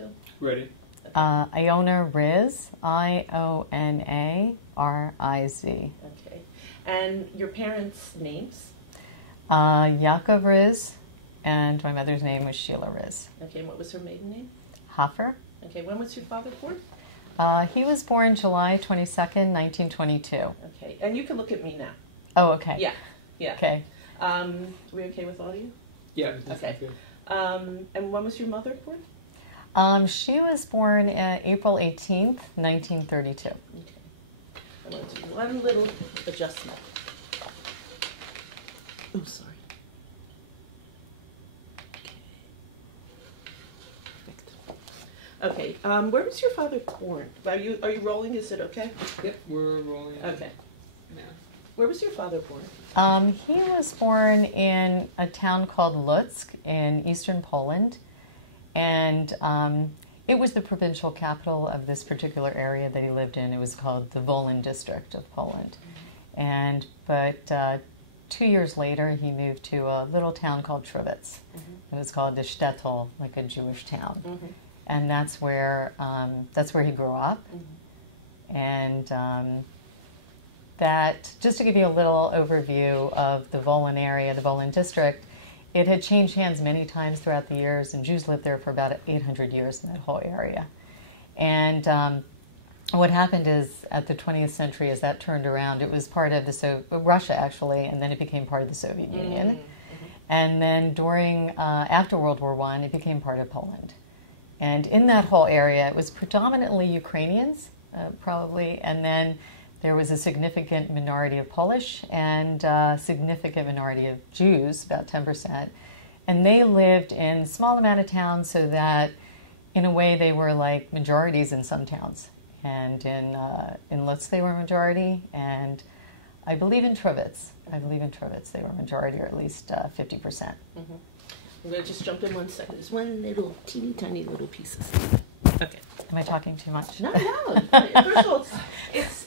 to? Ready. Iona Riz, Ionariz. Okay. And your parents' names? Yaakov Riz, and my mother's name was Sheila Riz. Okay, and what was her maiden name? Hofer. Okay, when was your father born? He was born July 22nd, 1922. Okay, and you can look at me now. Oh, okay. Yeah, yeah. Okay. We okay with all of you? Yeah. Okay. Good. And when was your mother born? She was born April 18th, 1932. Okay. I want to do one little adjustment. Oh, sorry. Okay. Where was your father born? Are you rolling? Is it okay? Yep, we're rolling. Okay. Now. Where was your father born? He was born in a town called Lutsk in eastern Poland, and it was the provincial capital of this particular area that he lived in. It was called the Wolin district of Poland, but 2 years later he moved to a little town called Trivitz. It was called the Shtetl, like a Jewish town. And that's where he grew up, and that, just to give you a little overview of the Wolin area, the Wolin district, it had changed hands many times throughout the years, and Jews lived there for about 800 years in that whole area. And what happened is, at the 20th century, as that turned around, it was part of Russia actually, and then it became part of the Soviet Union, and then after World War I, it became part of Poland. And in that whole area, it was predominantly Ukrainians, probably, and then there was a significant minority of Polish and a significant minority of Jews, about 10%. And they lived in a small amount of towns, so that, in a way, they were like majorities in some towns. And in Lutsk, they were a majority, and I believe in Trivitz. They were a majority, or at least 50%. I'm going to just jump in 1 second. There's one little teeny tiny little piece of stuff. Okay. Am I talking too much? No. First of all,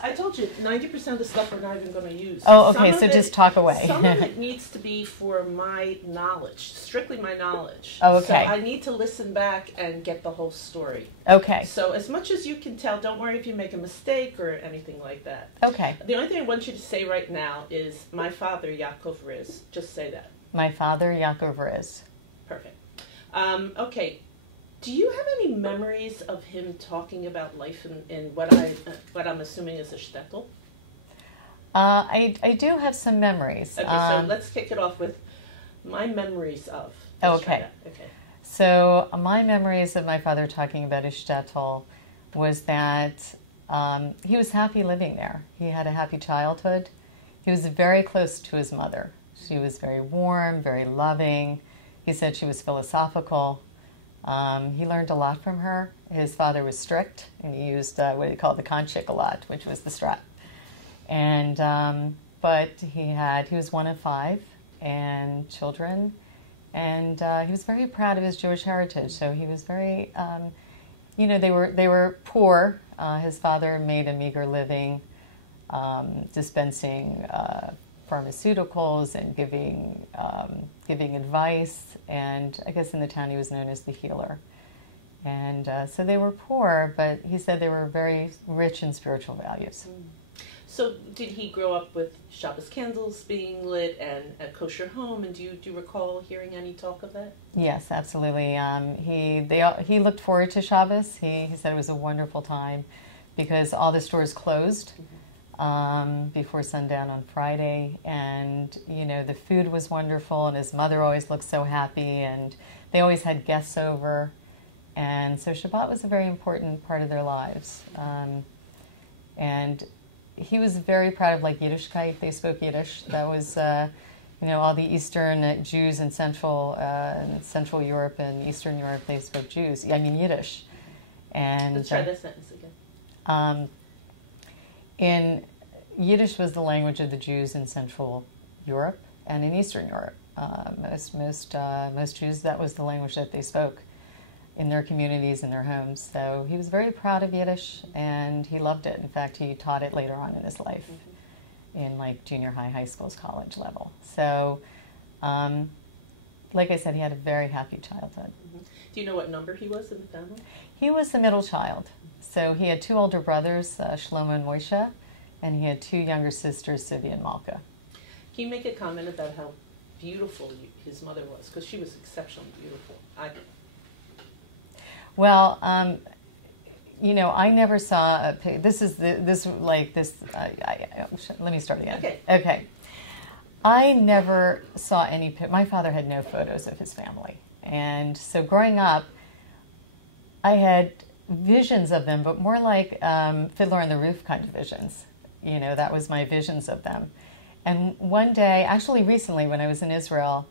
I told you, 90% of the stuff we're not even going to use. Oh, okay, so just talk away. Some of it needs to be for my knowledge, strictly my knowledge. Oh, okay. So I need to listen back and get the whole story. Okay. So as much as you can tell, don't worry if you make a mistake or anything like that. Okay. The only thing I want you to say right now is, my father, Yaakov Riz. Just say that. My father, Yaakov Riz. Perfect. Okay. Do you have any memories of him talking about life in what I'm assuming is a shtetl? I do have some memories. Okay, so let's kick it off with my memories of. Okay. Okay. So my memories of my father talking about his shtetl was that he was happy living there. He had a happy childhood. He was very close to his mother. She was very warm, very loving. He said she was philosophical. He learned a lot from her. His father was strict, and he used what he called the konchik a lot, which was the strap. And but he was one of 5 and children, and he was very proud of his Jewish heritage. So he was very, they were poor. His father made a meager living, dispensing pharmaceuticals and giving advice, and I guess in the town he was known as the healer. And so they were poor, but he said they were very rich in spiritual values. So did he grow up with Shabbos candles being lit and a kosher home, and do you recall hearing any talk of that? Yes, absolutely. He looked forward to Shabbos. He said it was a wonderful time because all the stores closed before sundown on Friday, and the food was wonderful, and his mother always looked so happy, and they always had guests over, and so Shabbat was a very important part of their lives. And he was very proud of Yiddishkeit. They spoke Yiddish. That was all the Eastern Jews in Central Europe and Eastern Europe, they spoke Yiddish. And let's try that sentence again. In Yiddish was the language of the Jews in Central Europe and in Eastern Europe. Most Jews, that was the language that they spoke in their communities, in their homes. So he was very proud of Yiddish, and he loved it. In fact, he taught it later on in his life, in junior high, high schools, college level. So, like I said, he had a very happy childhood. Do you know what number he was in the family? He was the middle child. So he had two older brothers, Shlomo and Moshe, and he had two younger sisters, Sivia and Malka. Can you make a comment about how beautiful his mother was? Because she was exceptionally beautiful. Well, you know, I never saw a let me start again. Okay. I never saw any, my father had no photos of his family. And so growing up, I had visions of them, but more like Fiddler on the Roof kind of visions. You know, that was my visions of them. And one day, actually recently when I was in Israel,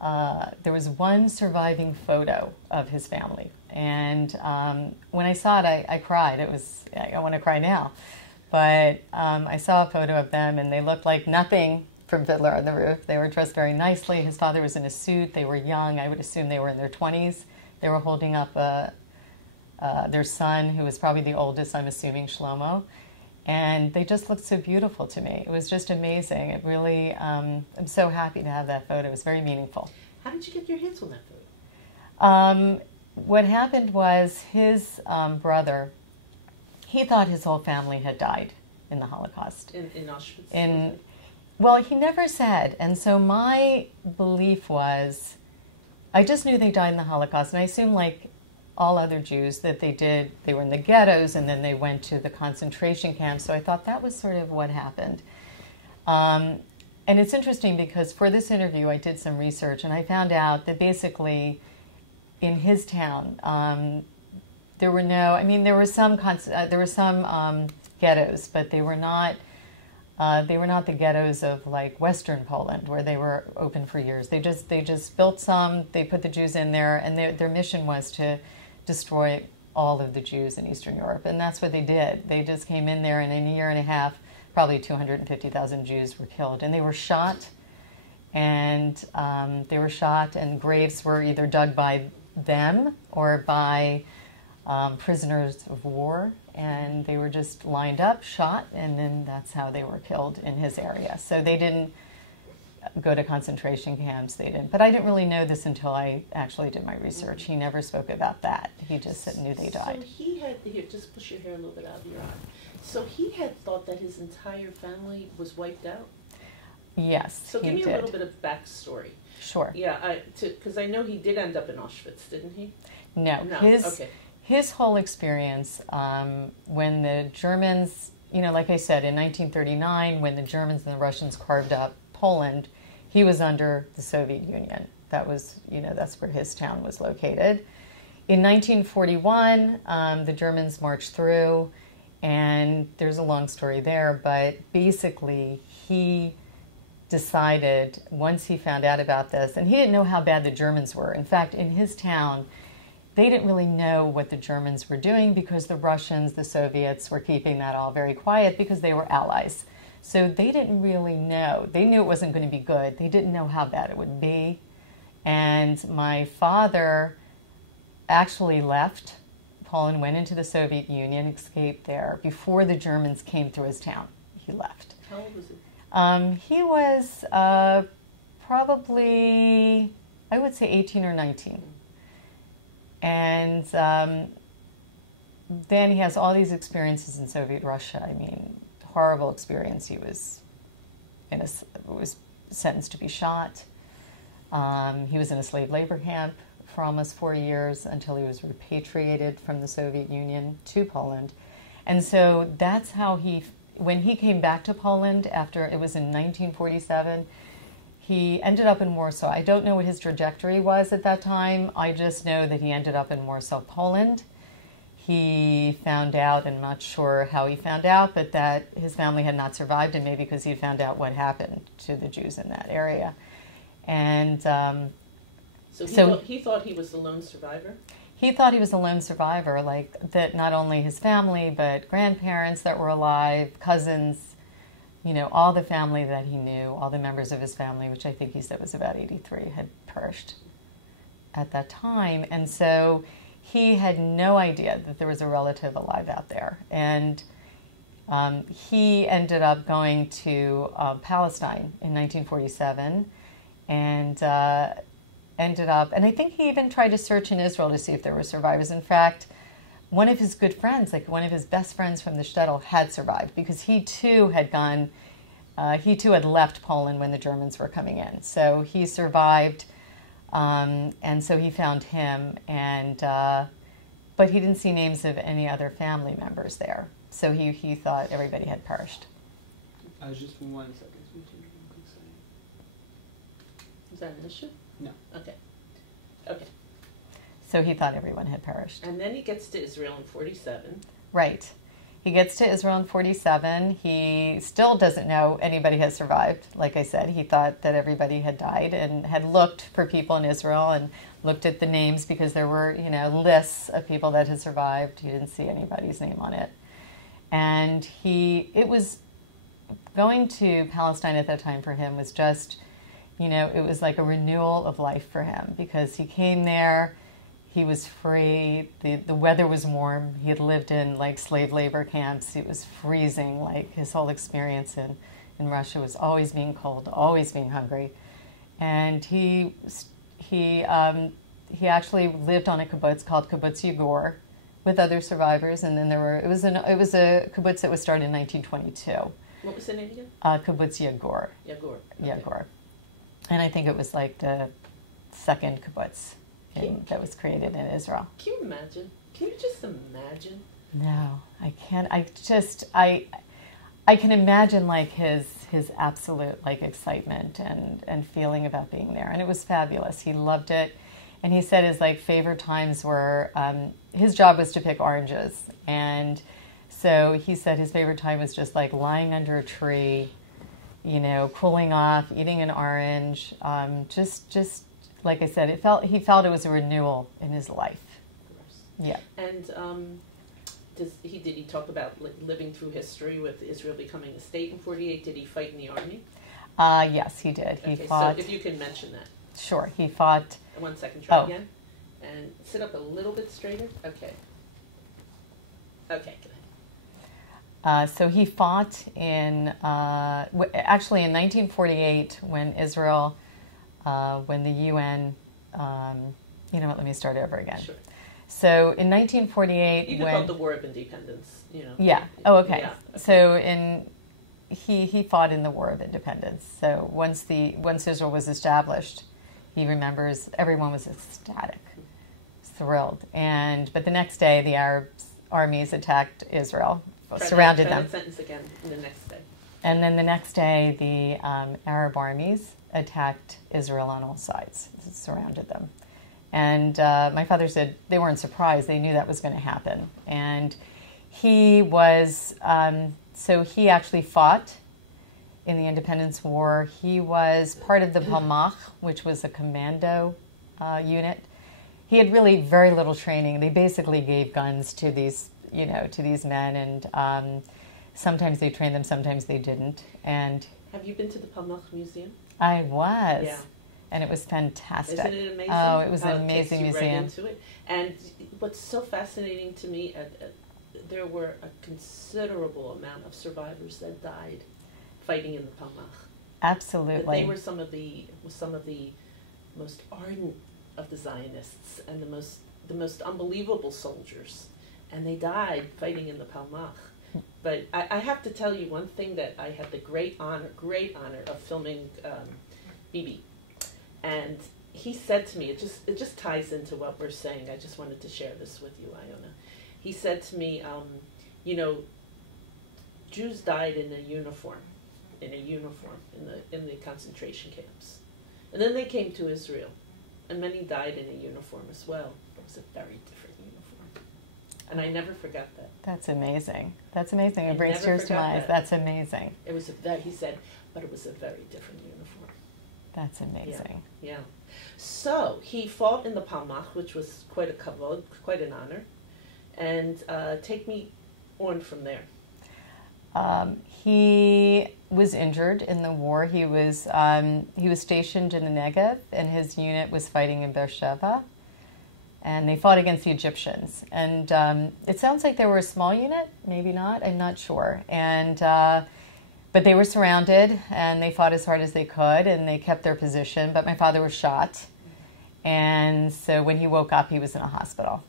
there was one surviving photo of his family. And when I saw it, I cried. I want to cry now. But I saw a photo of them, and they looked like nothing from Fiddler on the Roof. They were dressed very nicely. His father was in a suit. They were young. I would assume they were in their 20s. They were holding up their son, who was probably the oldest, I'm assuming, Shlomo. And they just looked so beautiful to me. It was just amazing. It really, I'm so happy to have that photo. It was very meaningful. How did you get your hands on that photo? What happened was his brother, he thought his whole family had died in the Holocaust. In Auschwitz? Well, he never said. And so my belief was, I just knew they died in the Holocaust. And I assumed, like all other Jews, that they were in the ghettos and then they went to the concentration camps. So I thought that was sort of what happened. And it's interesting because for this interview, I did some research and I found out that basically in his town, there were no, I mean, there were some ghettos, but they were not the ghettos of like Western Poland where they were open for years. They just built some, they put the Jews in there, and their mission was to destroy all of the Jews in Eastern Europe. And that's what they did. They just came in there, and in a year and a half, probably 250,000 Jews were killed. And they were shot, and graves were either dug by them or by prisoners of war. And they were just lined up, shot, and then that's how they were killed in his area. So they didn't go to concentration camps. They didn't. But I didn't really know this until I actually did my research. He never spoke about that. He just knew they died. So he had, here, just push your hair a little bit out of your eye. So he had thought that his entire family was wiped out? Yes, so give me a little bit of backstory. Sure. Yeah, because I know he did end up in Auschwitz, didn't he? No. His whole experience, when the Germans, you know, like I said, in 1939, when the Germans and the Russians carved up Poland, he was under the Soviet Union. That was, you know, that's where his town was located. In 1941, the Germans marched through, and there's a long story there, but basically he decided, once he found out about this, and he didn't know how bad the Germans were. In fact, in his town, they didn't really know what the Germans were doing because the Russians, the Soviets, were keeping that all very quiet because they were allies. So they didn't really know. They knew it wasn't going to be good. They didn't know how bad it would be. And my father actually left Poland, went into the Soviet Union, escaped there. Before the Germans came through his town, he left. How old was he? He was probably, I would say 18 or 19. And then he has all these experiences in Soviet Russia. I mean, horrible experience. He was sentenced to be shot. He was in a slave labor camp for almost 4 years until he was repatriated from the Soviet Union to Poland. And so that's how when he came back to Poland after, it was in 1947, he ended up in Warsaw. I don't know what his trajectory was at that time. I just know that he ended up in Warsaw, Poland. He found out, and I'm not sure how he found out, but that his family had not survived, and maybe because he found out what happened to the Jews in that area. And so he thought he was the lone survivor? He thought he was a lone survivor, like that not only his family, but grandparents that were alive, cousins, you know, all the family that he knew, all the members of his family, which I think he said was about 83, had perished at that time. And so he had no idea that there was a relative alive out there. And he ended up going to Palestine in 1947. And ended up, and I think he even tried to search in Israel to see if there were survivors. In fact, one of his good friends, like one of his best friends from the shtetl, had survived because he too had left Poland when the Germans were coming in. So he survived, and so he found him, but he didn't see names of any other family members there. So he thought everybody had perished. Just 1 second. Is that an issue? No. Okay. So he thought everyone had perished. And then he gets to Israel in 47. Right. He gets to Israel in 47. He still doesn't know anybody has survived. Like I said, he thought that everybody had died and had looked for people in Israel and looked at the names because there were, lists of people that had survived. He didn't see anybody's name on it. And it was going to Palestine at that time for him was just, it was like a renewal of life for him because he came there. He was free. The weather was warm. He had lived in like slave labor camps. It was freezing. Like his whole experience in Russia was always being cold, always being hungry. And he actually lived on a kibbutz called Kibbutz Yagor with other survivors. And then it was a kibbutz that was started in 1922. What was the name again? Kibbutz Yagor. Yagor. Okay. Yagor. And I think it was like the second kibbutz that was created in Israel. Can you imagine? Can you just imagine? No, I can't. I can imagine like his absolute like excitement and feeling about being there, and it was fabulous. He loved it, and he said his like favorite times were his job was to pick oranges, and so he said his favorite time was just like lying under a tree, cooling off, eating an orange, just. Like I said, he felt it was a renewal in his life. Of course. Yeah. And did he talk about living through history with Israel becoming a state in 48? Did he fight in the army? Yes, he did. He okay, fought. So if you can mention that. Sure, he fought. 1 second, try again. And sit up a little bit straighter. Okay. Okay, go ahead. So he fought actually in 1948 when Israel. When the UN, let me start over again. Sure. So in 1948, you call it the War of Independence, Yeah. Oh, okay. Yeah, okay. So he fought in the War of Independence. So once Israel was established, he remembers everyone was ecstatic, thrilled, but the next day the Arab armies attacked Israel, surrounded them. Try that sentence again. The next day. And then the next day the Arab armies attacked Israel on all sides, surrounded them. And my father said they weren't surprised. They knew that was going to happen. And he was, so he actually fought in the Independence War. He was part of the Palmach, which was a commando unit. He had really very little training. They basically gave guns to these, to these men. And sometimes they trained them, sometimes they didn't. And have you been to the Palmach Museum? I was. Yeah. And it was fantastic. Isn't it amazing? Oh, it was an it takes amazing you museum. Right into it. And what's so fascinating to me, there were a considerable amount of survivors that died fighting in the Palmach. Absolutely. But they were some of the most ardent of the Zionists and the most unbelievable soldiers, and they died fighting in the Palmach. But I have to tell you one thing, that I had the great honor of filming Bibi. And he said to me, it just ties into what we're saying. I just wanted to share this with you, Iona. He said to me, Jews died in a uniform in the concentration camps. And then they came to Israel, and many died in a uniform as well. It was a very different uniform. And I never forgot that. That's amazing. That's amazing. It brings tears to my eyes. That's amazing. It was he said, but it was a very different uniform. That's amazing. Yeah. So he fought in the Palmach, which was quite a kavod, quite an honor. And take me on from there. He was injured in the war. He was stationed in the Negev, and his unit was fighting in Beersheba. And they fought against the Egyptians. And it sounds like they were a small unit, maybe not, I'm not sure. And but they were surrounded, and they fought as hard as they could, and they kept their position. But my father was shot, And so when he woke up, he was in a hospital.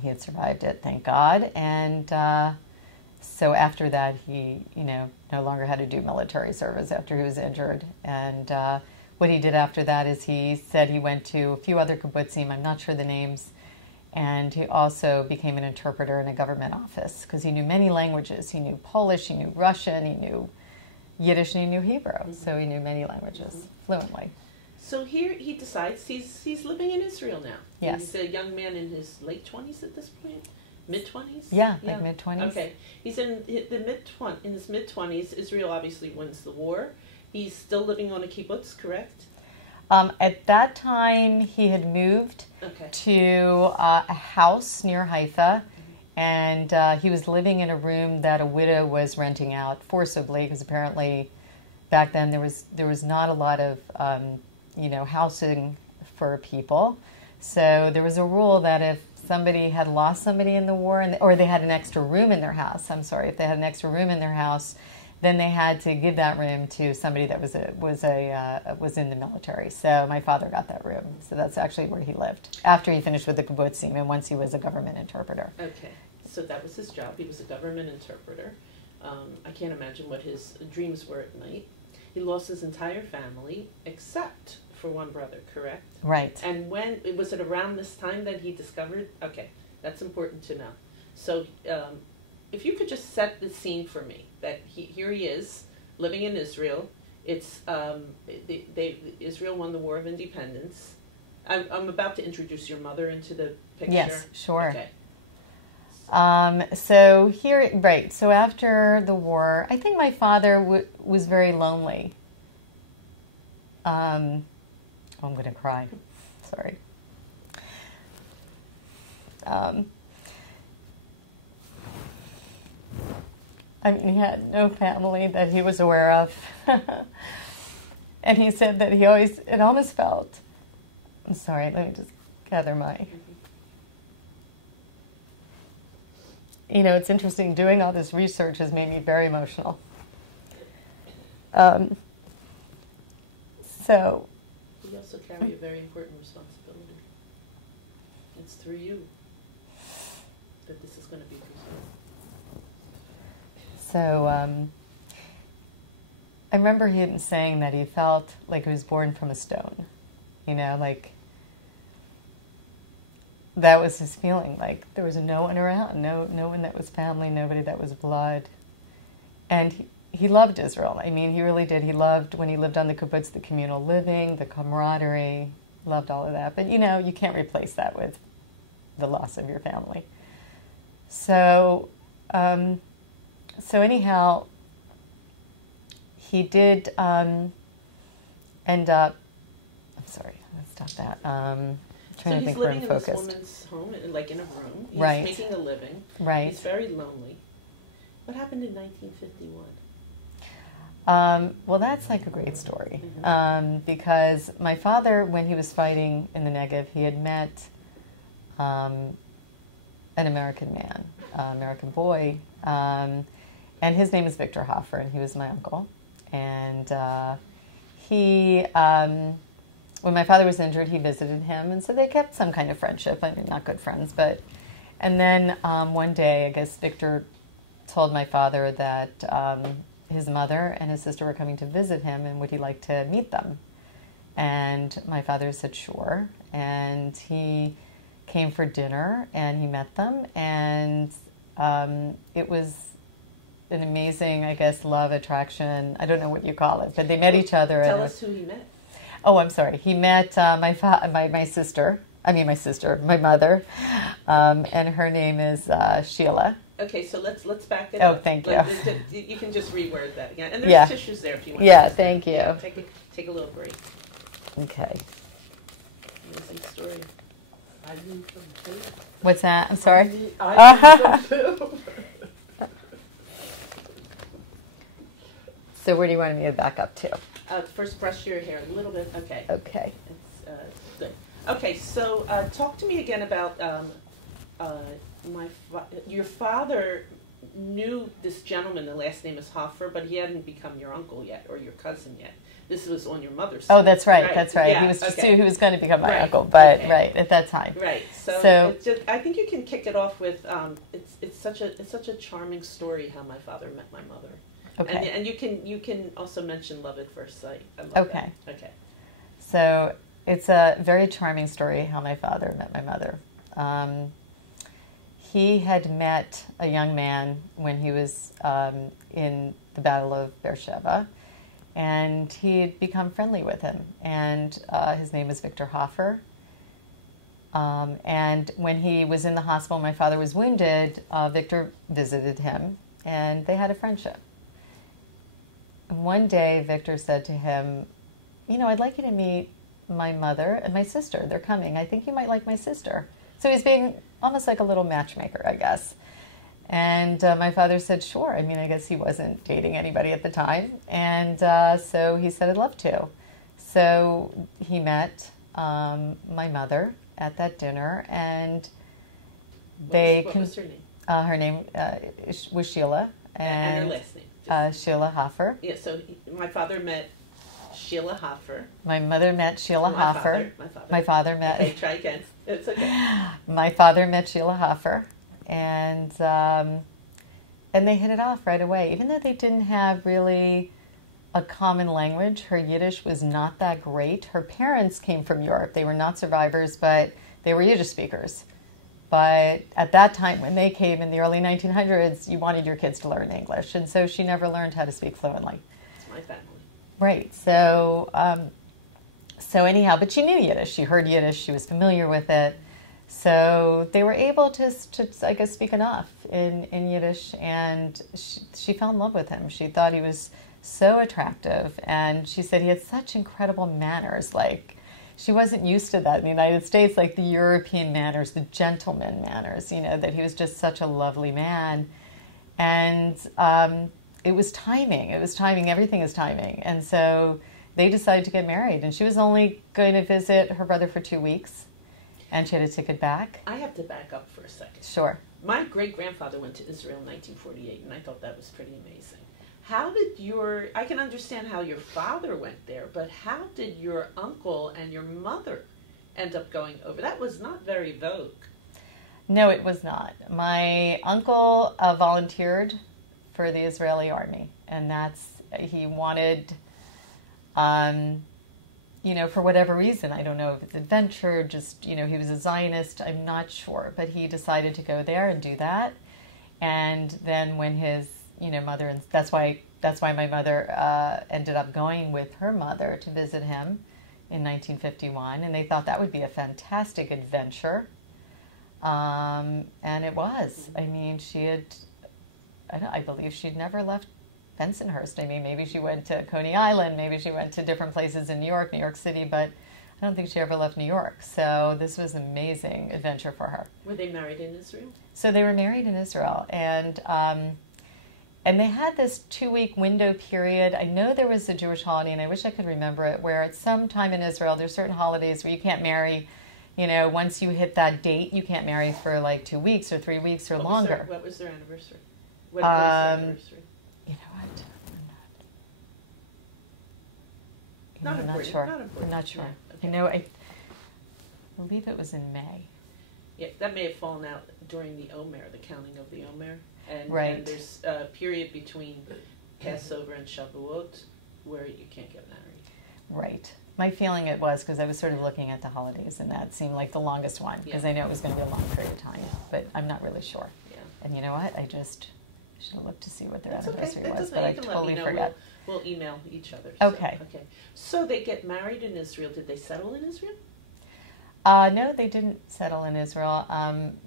He had survived it, thank God. And so after that, he, no longer had to do military service after he was injured. And what he did after that is he said he went to a few other kibbutzim, I'm not sure the names, and he also became an interpreter in a government office because he knew many languages. He knew Polish, he knew Russian, he knew Yiddish, and he knew Hebrew. Mm-hmm. So he knew many languages fluently. So here he decides he's living in Israel now. Yes. He's a young man in his late 20s at this point? Mid-20s? Yeah, like mid-20s. Okay. He's in his mid-20s. Israel obviously wins the war. He's still living on a kibbutz, correct? At that time, he had moved to a house near Haifa, and he was living in a room that a widow was renting out forcibly, because apparently back then there was not a lot of housing for people. So there was a rule that if somebody had lost somebody in the war, or they had an extra room in their house, if they had an extra room in their house, then they had to give that room to somebody that was in the military. So my father got that room. So that's actually where he lived after he finished with the kibbutzim and once he was a government interpreter. Okay, so that was his job. He was a government interpreter. I can't imagine what his dreams were at night. He lost his entire family except for one brother, correct? Right. And when was it around this time that he discovered? Okay, that's important to know. So if you could just set the scene for me, that here he is living in Israel. It's Israel won the War of Independence. I'm about to introduce your mother into the picture. Yes, sure. Okay. So here, right. So after the war, I think my father was very lonely. I'm going to cry. Sorry. He had no family that he was aware of. And he said that it almost felt, I'm sorry, let me just gather my, it's interesting, doing all this research has made me very emotional. So. You also carry a very important responsibility. It's through you that this is going to be preserved. So I remember him saying that he felt like he was born from a stone, that was his feeling, like there was no one around, no one that was family, nobody that was blood. And he loved Israel. He really did. He loved, when he lived on the kibbutz, the communal living, the camaraderie, loved all of that. But, you can't replace that with the loss of your family. So, anyhow, he did end up, I'm sorry, let's stop that. Trying to think where I'm focused. So he's living in this woman's home, like in a room. He's right. making a living. Right. He's very lonely. What happened in 1951? Well, that's like a great story. Because my father, when he was fighting in the Negev, he had met an American man, American boy, and his name is Victor Hoffer, and he was my uncle. And he, when my father was injured, he visited him, and so they kept some kind of friendship. Not good friends, but. And then one day, I guess Victor told my father that his mother and his sister were coming to visit him, and would he like to meet them? And my father said sure, and he came for dinner, and he met them, and it was an amazing, I guess, love, attraction. I don't know what you call it, but they met each other. Tell us who he met. Oh, I'm sorry. He met my mother, and her name is Sheila. Okay, so let's back it up. Oh, thank you. You can just reword that again. And there's tissues there if you want. Yeah, thank you. Yeah, take a little break. Okay. Amazing story. I knew from too. What's that? I'm sorry. I knew from too. So where do you want me to back up to? First, brush your hair a little bit. Okay. Okay. It's good. Okay, so talk to me again about your father knew this gentleman. The last name is Hoffer, but he hadn't become your uncle yet or your cousin yet. This was on your mother's side. Oh, that's right. Right. That's right. Yeah, He was just okay. he was going to become my Right, uncle, but okay. right at that time. Right. So, So- it's just, I think you can kick it off with it's such a charming story how my father met my mother. Okay. And you can also mention love at first sight. I love Okay. that. Okay. So it's a very charming story how my father met my mother. He had met a young man when he was in the Battle of Beersheba, and he had become friendly with him. And his name was Victor Hoffer. And when he was in the hospital, my father was wounded, Victor visited him, and they had a friendship. And one day, Victor said to him, I'd like you to meet my mother and my sister. They're coming. I think you might like my sister. So he's being almost like a little matchmaker, I guess. And my father said, sure. I guess he wasn't dating anybody at the time. And so he said, I'd love to. So he met my mother at that dinner, and What was her name? Her name was Sheila. And her last name. Sheila Hoffer. Yeah, so my father met Sheila Hoffer. My mother met Sheila Hoffer. My father met. Okay, try again. It's okay. My father met Sheila Hoffer, and they hit it off right away. Even though they didn't have really a common language, her Yiddish was not that great. Her parents came from Europe. They were not survivors, but they were Yiddish speakers. But at that time, when they came in the early 1900s, you wanted your kids to learn English, and so she never learned how to speak fluently. It's my family. Right. So, anyhow, but she knew Yiddish. She heard Yiddish. She was familiar with it. So they were able to I guess, speak enough in Yiddish, and she fell in love with him. She thought he was so attractive, and she said he had such incredible manners. Like, she wasn't used to that in the United States, like the European manners, the gentleman manners, that he was just such a lovely man. And it was timing. Everything is timing. And so they decided to get married. And she was only going to visit her brother for 2 weeks. And she had a ticket back. I have to back up for a second. Sure. My great-grandfather went to Israel in 1948, and I thought that was pretty amazing. How did I can understand how your father went there, but how did your uncle and your mother end up going over? That was not very vogue. No, it was not. My uncle volunteered for the Israeli army, and he wanted, for whatever reason, I don't know if it's adventure, just, he was a Zionist, I'm not sure, but he decided to go there and do that. And then when his, mother, and that's why my mother ended up going with her mother to visit him in 1951, and they thought that would be a fantastic adventure. And it was. I believe she'd never left Bensonhurst. Maybe she went to Coney Island, maybe she went to different places in New York City, but I don't think she ever left New York. So this was an amazing adventure for her. Were they married in Israel? So they were married in Israel, and they had this 2-week window period. I know there was a Jewish holiday, and I wish I could remember it, where at some time in Israel, there's certain holidays where you can't marry. Once you hit that date, you can't marry for like 2 weeks or 3 weeks or longer. What was their anniversary? What was their anniversary? You know what? Not I'm not important, sure. not important. I'm not sure. Yeah, okay. I believe it was in May. Yeah, that may have fallen out during the Omer, the counting of the Omer. And, Right. and there's a period between Passover and Shavuot where you can't get married. Right. My feeling it was because I was sort of looking at the holidays, and that seemed like the longest one because Yeah. I know it was going to be a long period of time, but I'm not really sure. Yeah. And you know what? I just should have looked to see what their That's okay. anniversary That was, doesn't- but I you can let totally me know. forgot. We'll email each other. Okay. Okay. So they get married in Israel. Did they settle in Israel? No, they didn't settle in Israel.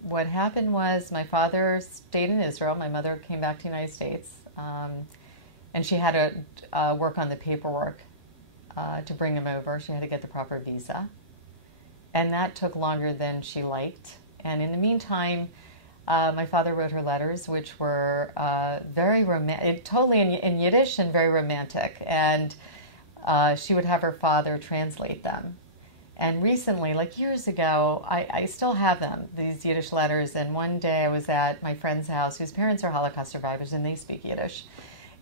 What happened was my father stayed in Israel. My mother came back to the United States, and she had to work on the paperwork to bring him over. She had to get the proper visa, and that took longer than she liked. And in the meantime, my father wrote her letters, which were very romantic, totally in Yiddish and very romantic. And she would have her father translate them. And recently, like years ago, I still have them, these Yiddish letters. And one day I was at my friend's house, whose parents are Holocaust survivors, and they speak Yiddish.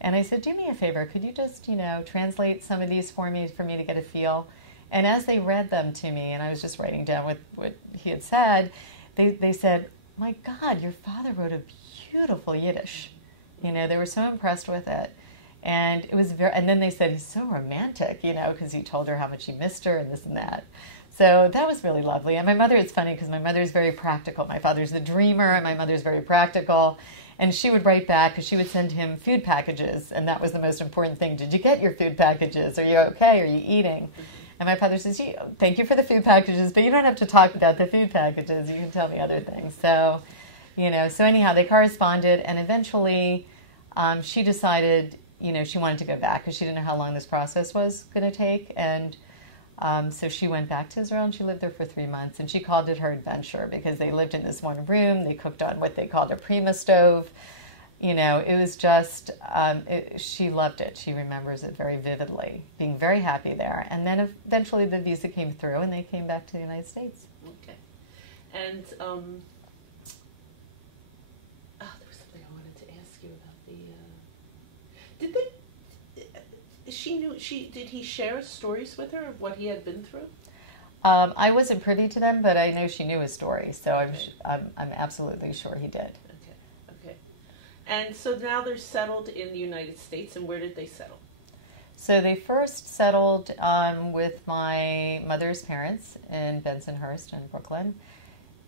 And I said, do me a favor, could you just, translate some of these for me to get a feel? And as they read them to me, and I was just writing down what he had said, they said, my God, your father wrote a beautiful Yiddish. They were so impressed with it. And it was and then they said, he's so romantic, because he told her how much he missed her and this and that. So that was really lovely. And my mother, it's funny because my mother's very practical. My father's the dreamer and my mother's very practical. And she would write back because she would send him food packages. And that was the most important thing. Did you get your food packages? Are you okay? Are you eating? And my father says, thank you for the food packages, but you don't have to talk about the food packages. You can tell me other things. So, so anyhow, they corresponded. And eventually she decided, she wanted to go back because she didn't know how long this process was going to take. And so she went back to Israel and she lived there for 3 months. And she called it her adventure because they lived in this one room. They cooked on what they called a Prima stove. It was just, she loved it. She remembers it very vividly, being very happy there. And then eventually the visa came through and they came back to the United States. Okay. And there was something I wanted to ask you about did he share stories with her of what he had been through? I wasn't privy to them, but I know she knew his story, so okay. I'm absolutely sure he did. Okay. And so now they're settled in the United States, and where did they settle? So they first settled with my mother's parents in Bensonhurst in Brooklyn,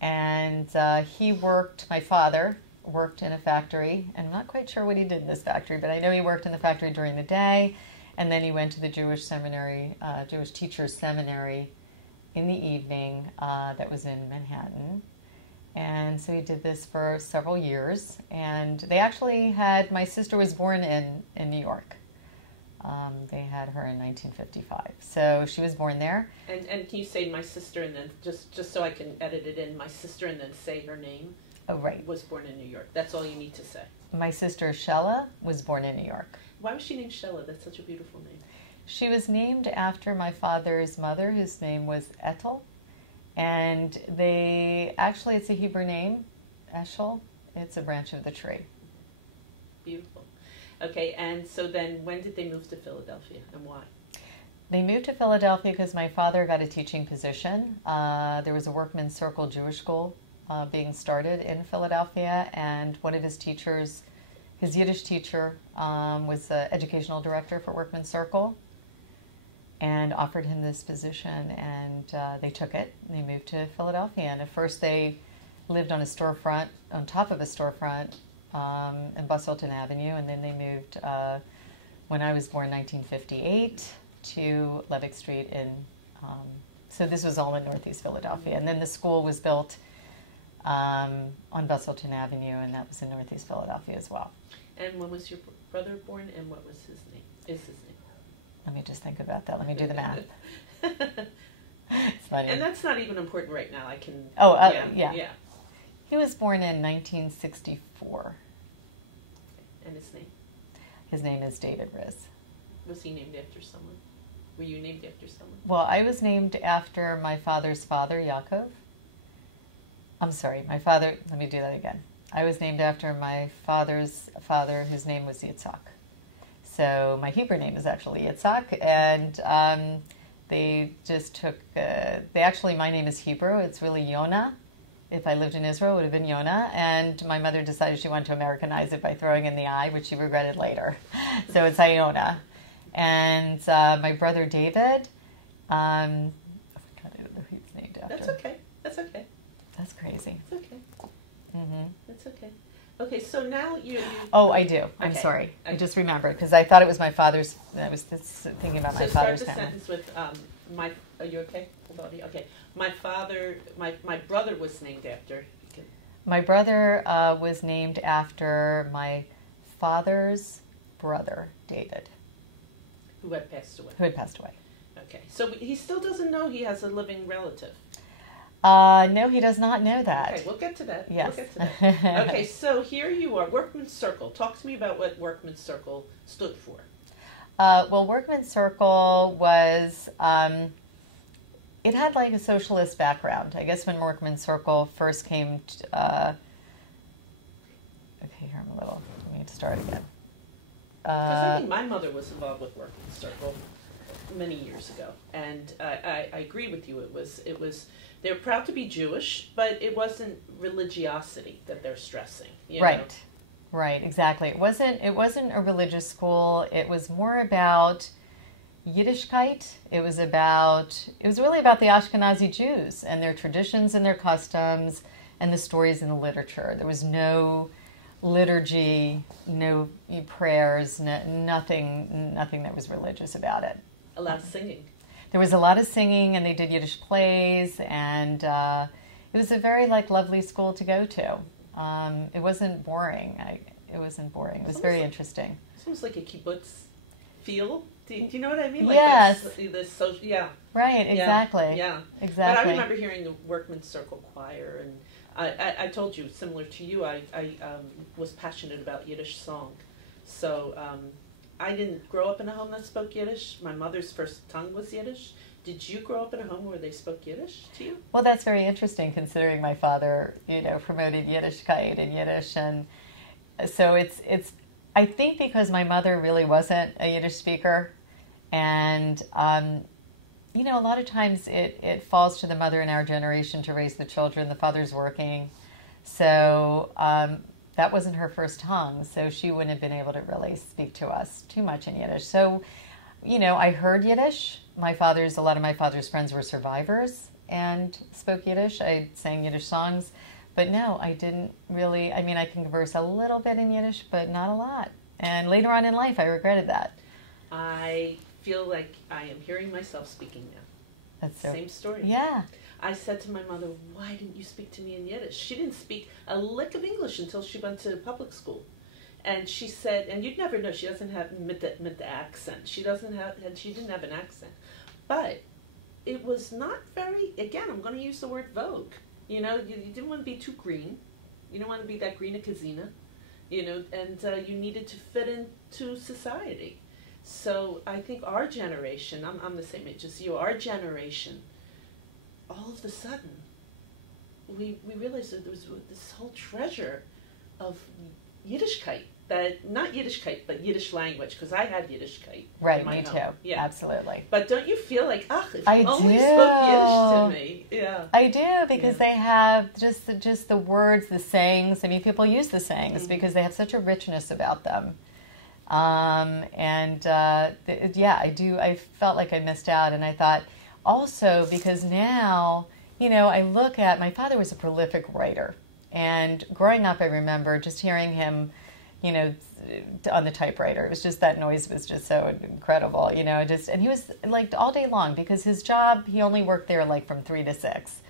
and my father worked in a factory, and I'm not quite sure what he did in this factory, but I know he worked in the factory during the day, and then he went to the Jewish seminary, Jewish teachers seminary in the evening that was in Manhattan. And so he did this for several years, and they actually my sister was born in New York. They had her in 1955, so she was born there. And can you say my sister, and then just so I can edit it in, my sister, and then say her name? Oh, right. Was born in New York. That's all you need to say. My sister Shella was born in New York. Why was she named Shella? That's such a beautiful name. She was named after my father's mother, whose name was Ethel. And it's a Hebrew name, Eshel. It's a branch of the tree. Beautiful. Okay, and so then when did they move to Philadelphia, and why? They moved to Philadelphia because my father got a teaching position. There was a workman's circle Jewish school being started in Philadelphia, and one of his teachers, his Yiddish teacher, was the educational director for Workman's Circle, and offered him this position, and they took it. They moved to Philadelphia, and at first they lived on top of a storefront in Busselton Avenue, and then they moved, when I was born, 1958, to Levick Street so this was all in Northeast Philadelphia, and then the school was built on Busselton Avenue, and that was in Northeast Philadelphia as well. And when was your brother born, and what was his name? Is his name? Let me just think about that. Let me do the math. It's funny. And that's not even important right now. I can... Oh, yeah. He was born in 1964. And his name? His name is David Riz. Was he named after someone? Were you named after someone? Well, I was named after my father's father, Yaakov. I'm sorry, let me do that again. I was named after my father's father, whose name was Yitzhak. So my Hebrew name is actually Yitzhak, and they just took, my name is Hebrew, it's really Iona. If I lived in Israel, it would have been Iona, and my mother decided she wanted to Americanize it by throwing in the I, which she regretted later. So it's Iona. And my brother David, I don't know who he's named after. That's okay. That's crazy. It's okay. Mm-hmm. That's okay. Okay, so now you... Oh, I do. I'm sorry. Okay. I just remembered because I thought it was my father's... I was thinking about my father's family. So start the sentence with Are you okay? Hold on. Okay. My brother was named after... My brother was named after my father's brother, David. Who had passed away. Okay. So he still doesn't know he has a living relative. No, he does not know that. Okay, we'll get to that. Yes. Okay, so here you are, Workman's Circle. Talk to me about what Workman's Circle stood for. Well, Workman's Circle was, it had like a socialist background. I guess when Workman's Circle first came, okay, here I'm a little, let me start again. Because I think my mother was involved with Workman's Circle many years ago, and I agree with you. It was they were proud to be Jewish, but it wasn't religiosity that they're stressing. You know? Right, exactly. It wasn't a religious school. It was more about Yiddishkeit. It was really about the Ashkenazi Jews and their traditions and their customs and the stories in the literature. There was no liturgy, no prayers, nothing that was religious about it. A lot of singing. There was a lot of singing, and they did Yiddish plays, and it was a very lovely school to go to. It wasn't boring. It was very interesting. It's almost like a kibbutz feel. Do you know what I mean? Yes. Yeah. Right, exactly. Yeah. Exactly. But I remember hearing the Workman's Circle choir, and I told you, similar to you, I was passionate about Yiddish song. So I didn't grow up in a home that spoke Yiddish. My mother's first tongue was Yiddish. Did you grow up in a home where they spoke Yiddish to you? Well, that's very interesting, considering my father, promoted Yiddishkeit and Yiddish, and so it's. I think because my mother really wasn't a Yiddish speaker, and a lot of times it falls to the mother in our generation to raise the children. The father's working, so that wasn't her first tongue, so she wouldn't have been able to really speak to us too much in Yiddish. So, I heard Yiddish. A lot of my father's friends were survivors and spoke Yiddish. I sang Yiddish songs, but no, I didn't really. I mean, I can converse a little bit in Yiddish, but not a lot. And later on in life, I regretted that. I feel like I am hearing myself speaking now. That's so, same story. Yeah. I said to my mother, "Why didn't you speak to me in Yiddish?" She didn't speak a lick of English until she went to public school. And she said, and you'd never know, she doesn't have mit the accent. She didn't have an accent. But it was not very, again, I'm going to use the word vogue. You didn't want to be too green. You didn't want to be that green Kazina, and you needed to fit into society. So I think our generation, I'm the same age as you, our generation, all of a sudden, we realized that there was this whole treasure of Yiddishkeit, not Yiddishkeit, but Yiddish language, because I had Yiddishkeit. Right, in my me home. too. Yeah. Absolutely. But don't you feel like, if I you only do. spoke Yiddish to me? Yeah. I do, because they have just the words, the sayings. I mean, people use the sayings because they have such a richness about them. I do. I felt like I missed out, and I thought also because now, I look at, my father was a prolific writer, and growing up, I remember just hearing him, on the typewriter. It was just, that noise was just so incredible, and he was all day long, because his job, he only worked there from 3 to 6.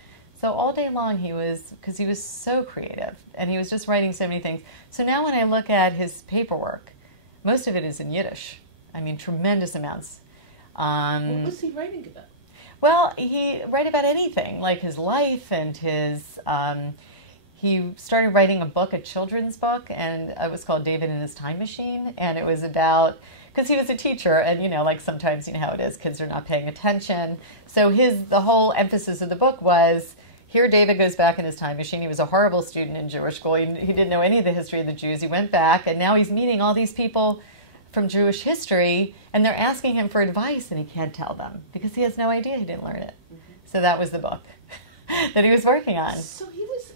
So all day long because he was so creative, and he was just writing so many things. So now when I look at his paperwork, most of it is in Yiddish. I mean, tremendous amounts. What was he writing about? Well, he wrote about anything, like his life and his... he started writing a children's book, and it was called David and His Time Machine, and it was about... Because he was a teacher, and, sometimes, how it is, kids are not paying attention. So the whole emphasis of the book was... Here David goes back in his time machine. He was a horrible student in Jewish school. He didn't know any of the history of the Jews. He went back, and now he's meeting all these people from Jewish history, and they're asking him for advice, and he can't tell them because he has no idea. He didn't learn it. Mm-hmm. So that was the book that he was working on. So he was.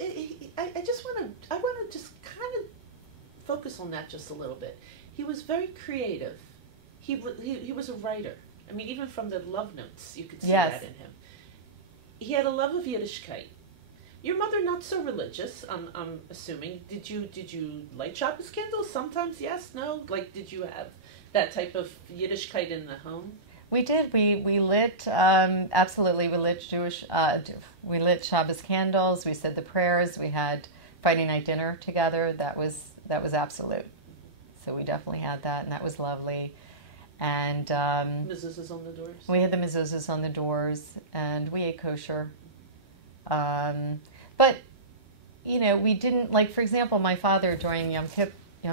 I want to just kind of focus on that just a little bit. He was very creative. He was a writer. I mean, even from the love notes, you could see that in him. He had a love of Yiddishkeit. Your mother not so religious, I'm assuming. Did you light Shabbos candles? Sometimes yes, no. Did you have that type of Yiddishkeit in the home? We did. We lit absolutely. We lit we lit Shabbos candles. We said the prayers. We had Friday night dinner together. That was absolute. So we definitely had that, and that was lovely. And mezuzahs on the doors. We had the mezuzahs on the doors, and we ate kosher. But we didn't, for example, my father during Yom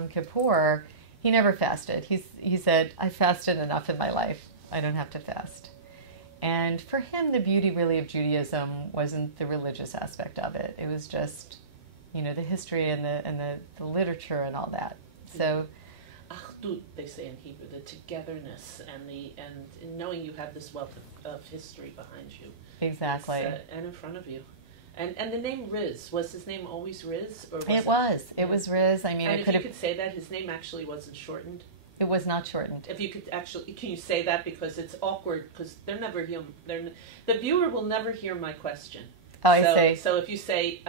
Kippur, he never fasted. He said, "I fasted enough in my life. I don't have to fast." And for him, the beauty really of Judaism wasn't the religious aspect of it. It was just, you know, the history and the literature and all that. So, Achdut, they say in Hebrew, the togetherness and knowing you have this wealth of history behind you. exactly. And in front of you. And the name Riz, was his name always Riz? Or It was Riz. I mean, and it if could you have. could say that, his name actually wasn't shortened. It was not shortened. If you could actually, can you say that, because it's awkward, because they're never hear, the viewer will never hear my question. Oh, so, I see. So if you say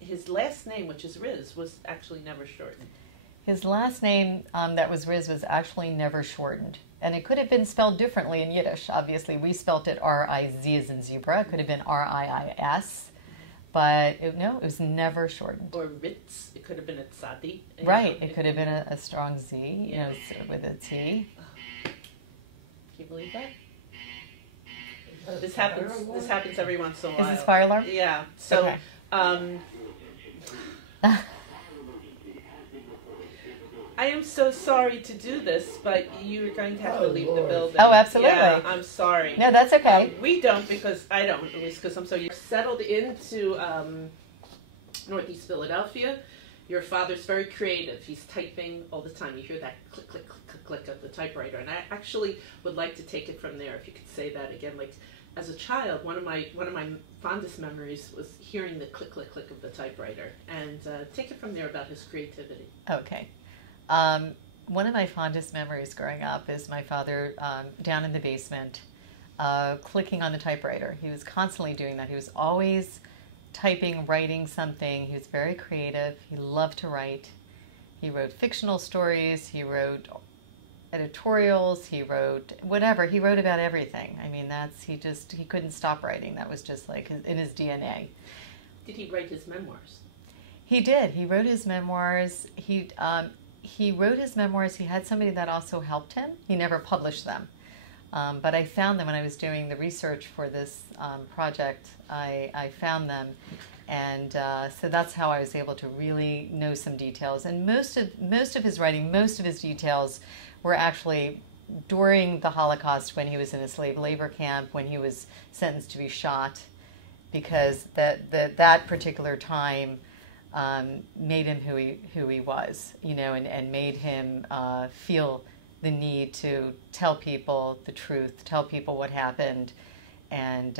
his last name, which is Riz, was actually never shortened. His last name, that was Riz, was actually never shortened. And it could have been spelled differently in Yiddish. Obviously, we spelt it R-I-Z as in zebra. It could have been R-I-I-S. But it was never shortened. Or Ritz, it could have been a tzadi. Right, it could have been a strong Z, you know, with a T. Can you believe that? This happens every once in a while. Is this fire alarm? Yeah. So, Okay. I am so sorry to do this, but you're going to have to leave the building. Oh, absolutely. Yeah, I'm sorry. No, that's okay. We don't, because I don't, at least because I'm so settled into Northeast Philadelphia. Your father's very creative. He's typing all the time. You hear that click, click, click, click, click of the typewriter. And I actually would like to take it from there, if you could say that again. Like, as a child, one of my fondest memories was hearing the click, click, click of the typewriter. And take it from there about his creativity. Okay. One of my fondest memories growing up is my father down in the basement clicking on the typewriter. He was constantly doing that. He was always typing, writing something. He was very creative. He loved to write. He wrote fictional stories. He wrote editorials. He wrote whatever. He wrote about everything. I mean, he couldn't stop writing. That was just like in his DNA. Did he write his memoirs? He did. He wrote his memoirs. He wrote his memoirs. He had somebody that also helped him. He never published them. But I found them when I was doing the research for this project. I found them. And so that's how I was able to really know some details. And most of his writing, most of his details were actually during the Holocaust, when he was in a slave labor camp, when he was sentenced to be shot, because that particular time made him who he was, you know, and made him feel the need to tell people the truth, tell people what happened, and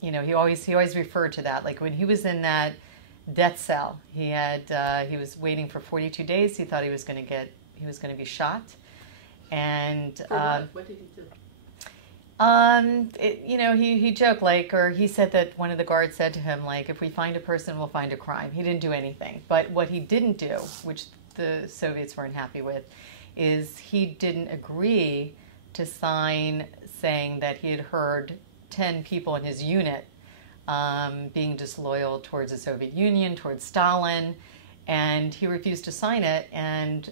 you know, he always referred to that. Like when he was in that death cell, he was waiting for 42 days. He thought he was going to be shot, and For what did he do? You know, he joked, like, or he said that one of the guards said to him, like, if we find a person, we'll find a crime. He didn't do anything. But what he didn't do, which the Soviets weren't happy with, is he didn't agree to sign saying that he had heard 10 people in his unit being disloyal towards the Soviet Union, towards Stalin, and he refused to sign it. And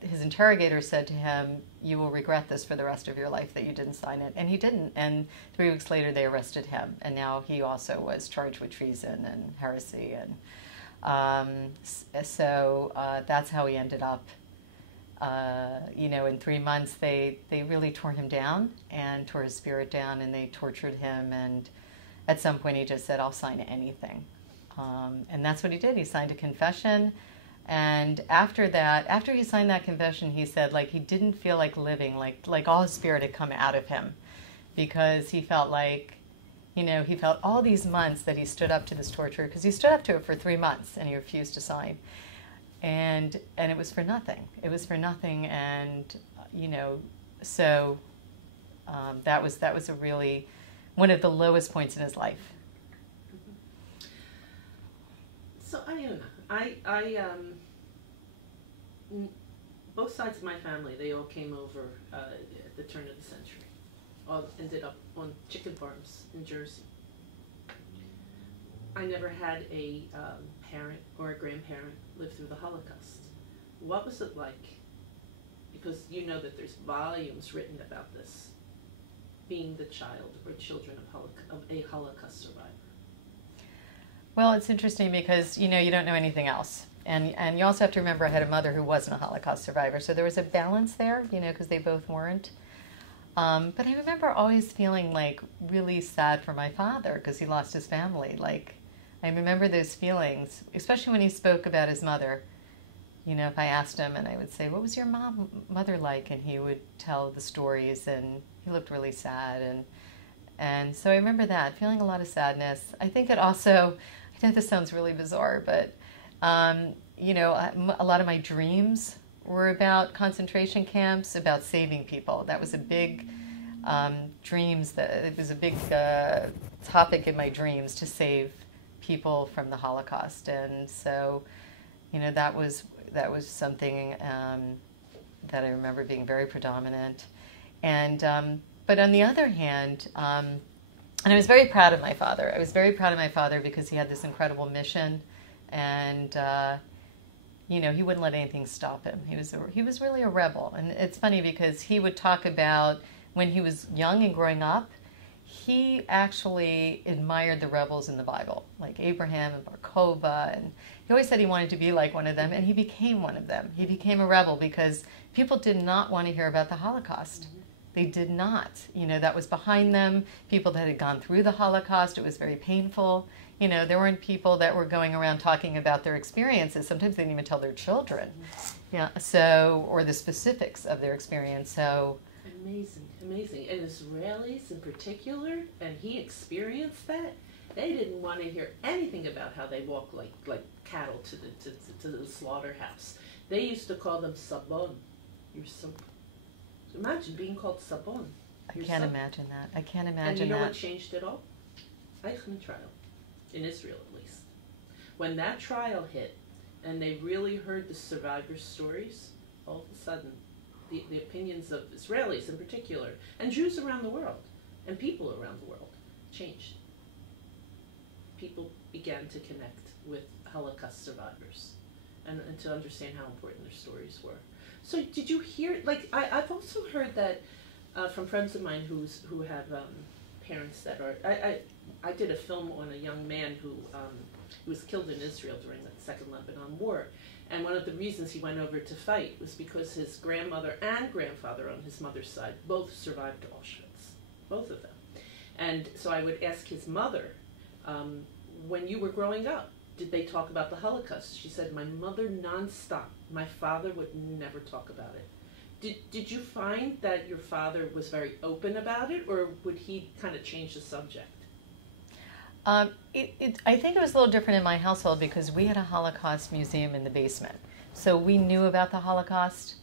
his interrogator said to him, you will regret this for the rest of your life that you didn't sign it. And he didn't. And 3 weeks later, they arrested him. And now he also was charged with treason and heresy. And so that's how he ended up. You know, in 3 months, they really tore him down and tore his spirit down, and they tortured him. And at some point, he just said, I'll sign anything. And that's what he did. He signed a confession. And after he signed that confession, he said, like, he didn't feel like living, like all his spirit had come out of him, because he felt like, you know, he felt all these months that he stood up to this torture, because he stood up to it for 3 months and he refused to sign. And it was for nothing. It was for nothing. And, you know, so that was a really one of the lowest points in his life. So Iona, both sides of my family, they all came over at the turn of the century. All ended up on chicken farms in Jersey. I never had a parent or a grandparent live through the Holocaust. What was it like? Because you know that there's volumes written about this, being the child or children of a Holocaust survivor. Well, it's interesting because, you know, you don't know anything else. And you also have to remember I had a mother who wasn't a Holocaust survivor. So there was a balance there, you know, because they both weren't. But I remember always feeling like really sad for my father because he lost his family. Like, I remember those feelings, especially when he spoke about his mother. You know, if I asked him and I would say, what was your mother like? And he would tell the stories, and he looked really sad. And so I remember that, feeling a lot of sadness. I think it also, I know this sounds really bizarre, but, you know, a lot of my dreams were about concentration camps, about saving people. That was a big it was a big topic in my dreams, to save people from the Holocaust. And so, you know, that was something that I remember being very predominant. And but on the other hand, and I was very proud of my father. I was very proud of my father because he had this incredible mission, and you know, he wouldn't let anything stop him. He was really a rebel. And it's funny because he would talk about when he was young and growing up, he actually admired the rebels in the Bible, like Abraham and Bar Kokhba, and he always said he wanted to be like one of them, and he became one of them. He became a rebel because people did not want to hear about the Holocaust. They did not. You know, that was behind them. People that had gone through the Holocaust, it was very painful. You know, there weren't people that were going around talking about their experiences. Sometimes they didn't even tell their children. Yeah, so, or the specifics of their experience. So, amazing. And Israelis in particular, and he experienced that. They didn't want to hear anything about how they walk like cattle to the slaughterhouse. They used to call them sabon. You're soap. Imagine being called sabon. I can't imagine that. I can't imagine that. And you know what changed it all? Eichmann trial, in Israel at least. When that trial hit, and they really heard the survivors' stories, all of a sudden, the opinions of Israelis in particular, and Jews around the world, and people around the world, changed. People began to connect with Holocaust survivors and to understand how important their stories were. So did you hear, like, I've also heard that from friends of mine who have parents that are, I did a film on a young man who was killed in Israel during the Second Lebanon War. And one of the reasons he went over to fight was because his grandmother and grandfather on his mother's side both survived Auschwitz, both of them. And so I would ask his mother, when you were growing up, did they talk about the Holocaust? She said, my mother nonstop. My father would never talk about it. Did you find that your father was very open about it, or would he kind of change the subject? I think it was a little different in my household because we had a Holocaust museum in the basement. So we knew about the Holocaust.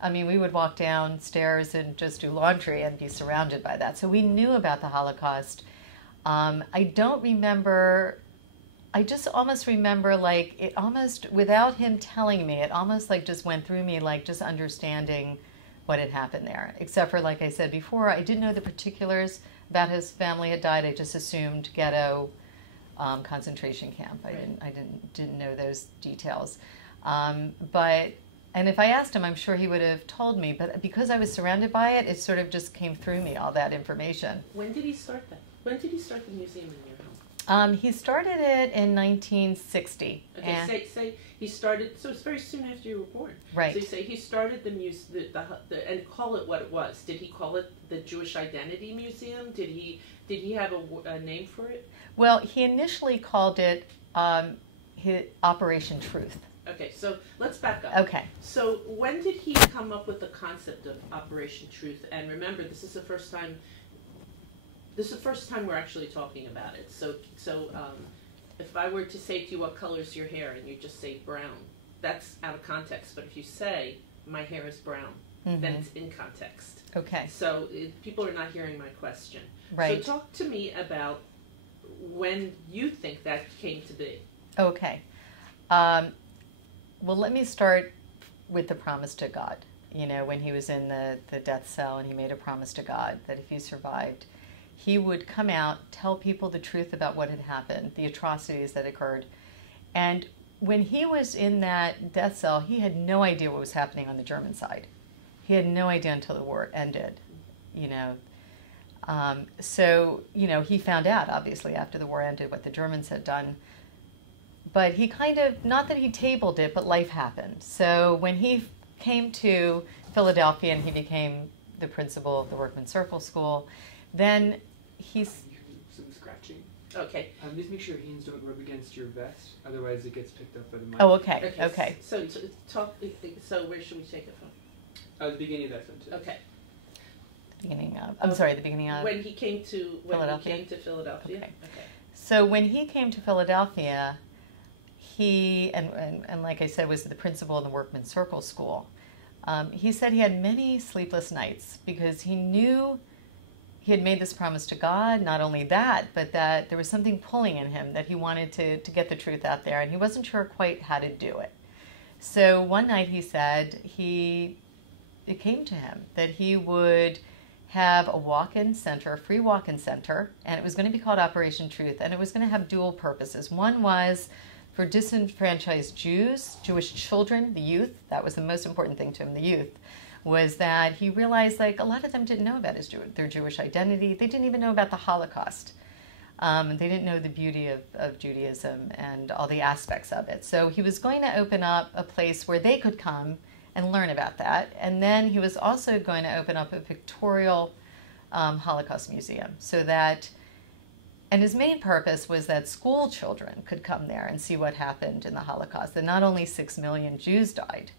I mean, we would walk downstairs and just do laundry and be surrounded by that. So we knew about the Holocaust. I don't remember, I just almost remember like it almost, without him telling me, it almost like just went through me like just understanding what had happened there. Except for, like I said before, I didn't know the particulars about his family had died. I just assumed ghetto, concentration camp. I didn't know those details. And if I asked him, I'm sure he would have told me. But because I was surrounded by it, it sort of just came through me, all that information. When did he start that? When did he start the museum in your home? He started it in 1960. Okay, and say he started, so it's very soon after you were born. Right. So you say he started the museum, and call it what it was. Did he call it the Jewish Identity Museum? Did he have a name for it? Well, he initially called it Operation Truth. Okay, so let's back up. Okay. So when did he come up with the concept of Operation Truth? And remember, this is the first time we're actually talking about it. So if I were to say to you, what color is your hair? And you just say brown, that's out of context. But if you say, my hair is brown, then it's in context. Okay. So people are not hearing my question. Right. So talk to me about when you think that came to be. Okay. Well, let me start with the promise to God. You know, when he was in the death cell and he made a promise to God that if he survived, he would come out, tell people the truth about what had happened, the atrocities that occurred. And when he was in that death cell, he had no idea what was happening on the German side. He had no idea until the war ended, you know. So, you know, he found out, obviously, after the war ended, what the Germans had done. But he kind of, not that he tabled it, but life happened. So when he came to Philadelphia and he became the principal of the Workmen's Circle School. Then he's... Some scratching. Okay. Just make sure your hands don't rub against your vest, otherwise it gets picked up by the mic. Oh, okay, okay. So where should we take it from? The beginning of that sentence. Okay. The beginning of... When he came to Philadelphia? Philadelphia. Okay. Okay. So when he came to Philadelphia, he, and like I said, was the principal of the Workmen's Circle School. He said he had many sleepless nights because he knew he had made this promise to God, not only that, but that there was something pulling in him, that he wanted to get the truth out there, and he wasn't sure quite how to do it. So one night he said it came to him that he would have a walk-in center, a free walk-in center, and it was going to be called Operation Truth, and it was going to have dual purposes. One was for disenfranchised Jews, Jewish children, the youth. That was the most important thing to him, the youth, was that he realized like a lot of them didn't know about their Jewish identity. They didn't even know about the Holocaust. They didn't know the beauty of Judaism and all the aspects of it. So he was going to open up a place where they could come and learn about that. And then he was also going to open up a pictorial Holocaust museum so that, and his main purpose was that school children could come there and see what happened in the Holocaust. That not only 6 million Jews died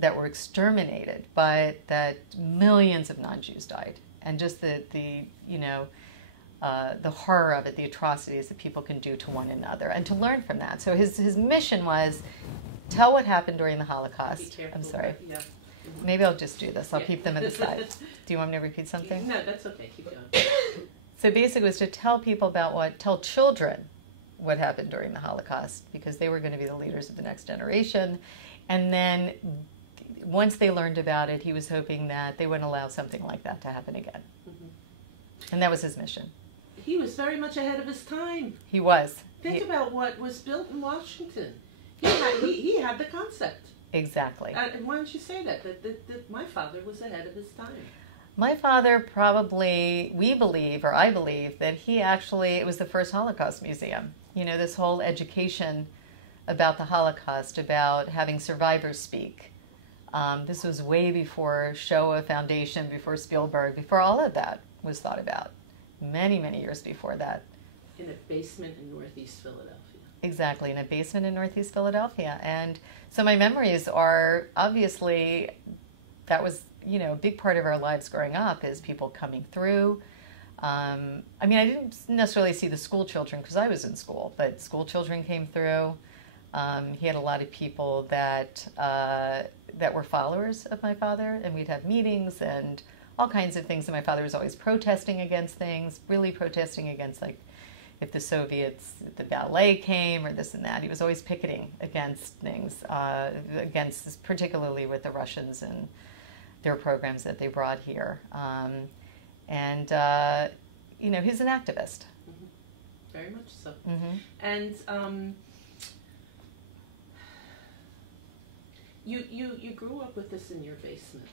that were exterminated, but that millions of non-Jews died. And just the horror of it, the atrocities that people can do to one another, and to learn from that. So his mission was tell what happened during the Holocaust. Be careful, I'm sorry. Yeah. Maybe I'll just do this. I'll keep them at the side. Do you want me to repeat something? No, that's okay. Keep going. So basically, it was to tell people tell children what happened during the Holocaust, because they were going to be the leaders of the next generation. And then once they learned about it, he was hoping that they wouldn't allow something like that to happen again. Mm-hmm. And that was his mission. He was very much ahead of his time. He was. Think about what was built in Washington. He had the concept. Exactly. And why don't you say that my father was ahead of his time? My father probably, I believe, that it was the first Holocaust museum. You know, this whole education about the Holocaust, about having survivors speak. This was way before Shoah Foundation, before Spielberg, before all of that was thought about. Many, many years before that. In a basement in Northeast Philadelphia. Exactly, in a basement in Northeast Philadelphia. And so my memories are, obviously, that was, a big part of our lives growing up, is people coming through. I didn't necessarily see the school children because I was in school, but school children came through. He had a lot of people that were followers of my father, and we'd have meetings and all kinds of things. And my father was always protesting against things, really protesting against, like, if the ballet came or this and that. He was always picketing against things, particularly with the Russians and their programs that they brought here. He's an activist. Mm-hmm. Very much so. Mm-hmm. And you grew up with this in your basement.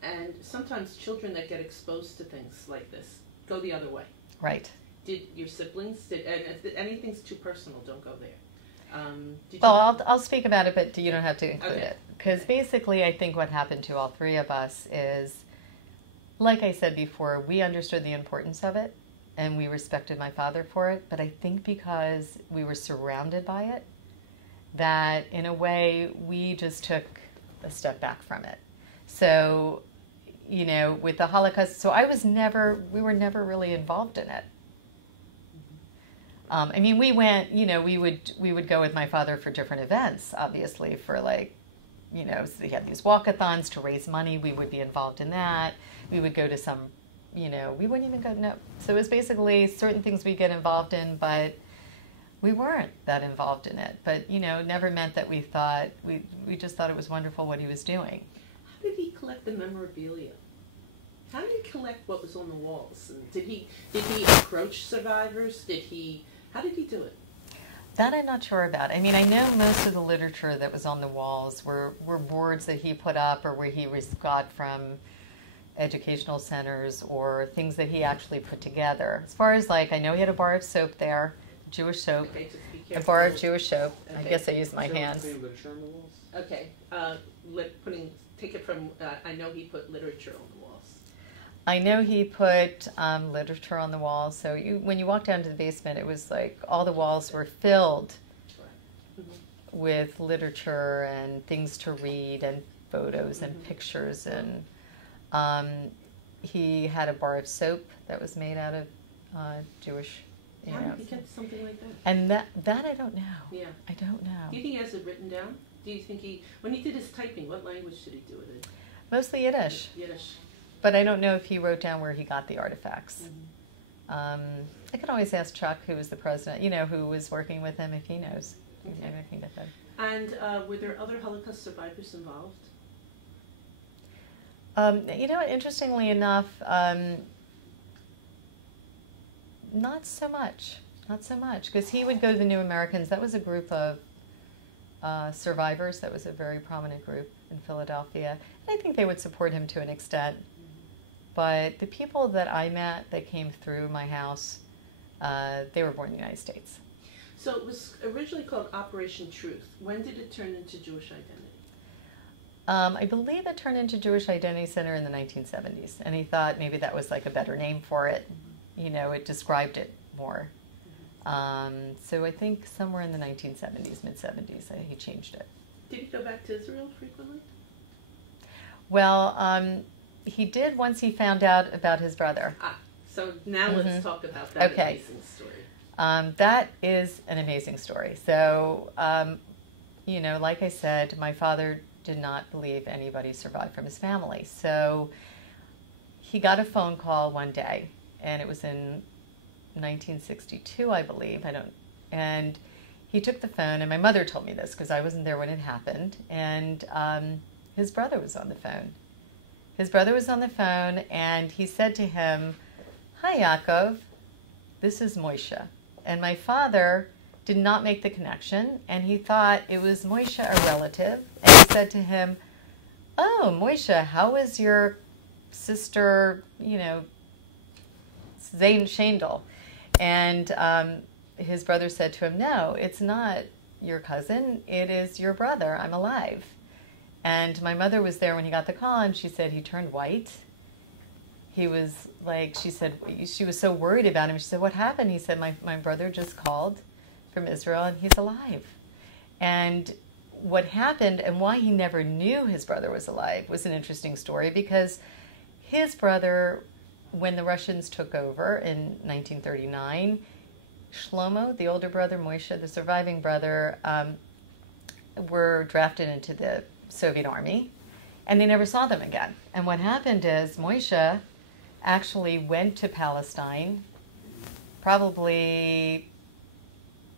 And sometimes children that get exposed to things like this go the other way. Right. Did your siblings, and if anything's too personal, don't go there. I'll speak about it, but you don't have to include it. Because basically, I think what happened to all three of us is, like I said before, we understood the importance of it, and we respected my father for it. But I think because we were surrounded by it, that in a way, we just took a step back from it. So, with the Holocaust, so we were never really involved in it. We went, we would go with my father for different events, obviously, for so he had these walkathons to raise money. We would be involved in that. We would go to some, we wouldn't even go, no. So it was basically certain things we get involved in, but we weren't that involved in it. But, never meant that we thought, we just thought it was wonderful what he was doing. How did he collect the memorabilia? How did he collect what was on the walls? And did he approach survivors? How did he do it? That I'm not sure about. I know most of the literature that was on the walls were boards that he put up, or where he got from educational centers, or things that he actually put together. As far as, I know he had a bar of soap there, Jewish soap, okay, just be a careful. bar of Jewish soap. Okay. I guess I used my hands. Literature on the walls? Okay, take it from, I know he put literature on the walls. I know he put literature on the walls. So when you walk down to the basement, it was like all the walls were filled with literature and things to read and photos and pictures. And he had a bar of soap that was made out of Jewish. How did he get something like that? And that I don't know. Yeah. I don't know. Do you think he has it written down? Do you think when he did his typing, what language did he do it in? Mostly Yiddish. Yiddish. But I don't know if he wrote down where he got the artifacts. I can always ask Chuck, who was the president, who was working with him, if he knows. Okay. Maybe I can get that. And were there other Holocaust survivors involved? Interestingly enough, not so much. Not so much. Because he would go to the New Americans. That was a group of survivors. That was a very prominent group in Philadelphia. And I think they would support him to an extent. But the people that I met that came through my house, they were born in the United States. So it was originally called Operation Truth. When did it turn into Jewish Identity? I believe it turned into Jewish Identity Center in the 1970s. And he thought maybe that was like a better name for it. It described it more. So I think somewhere in the 1970s, mid-70s, he changed it. Did he go back to Israel frequently? Well, he did once he found out about his brother. So now let's talk about that amazing story. That is an amazing story. So, like I said, my father did not believe anybody survived from his family. So he got a phone call one day, and it was in 1962, I believe. And he took the phone, and my mother told me this because I wasn't there when it happened. And his brother was on the phone. His brother was on the phone, and he said to him, "Hi, Yaakov, this is Moshe." And my father did not make the connection, and he thought it was Moshe, a relative. And he said to him, "Oh, Moshe, how is your sister, Zayn Shandel?" And his brother said to him, "No, it's not your cousin. It is your brother. I'm alive." And my mother was there when he got the call, and she said he turned white. He was like, she was so worried about him. She said, "What happened?" He said, my brother just called from Israel, and he's alive. And what happened and why he never knew his brother was alive was an interesting story, because his brother, when the Russians took over in 1939, Shlomo, the older brother, Moshe, the surviving brother, were drafted into the Soviet army, and they never saw them again. And what happened is Moshe actually went to Palestine, probably,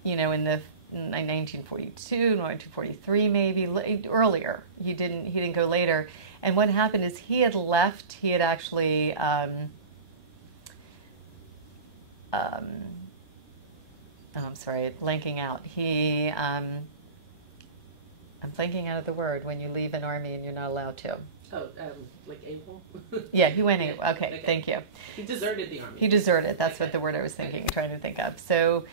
in the 1942, 1943, maybe earlier. He didn't go later. And what happened is he had left. He had actually I'm sorry, blanking out. I'm blanking out of the word when you leave an army and you're not allowed to. Oh, like AWOL? Yeah, he went AWOL. Yeah, Okay, thank you. He deserted the army. He deserted. That's what the word I was trying to think of. So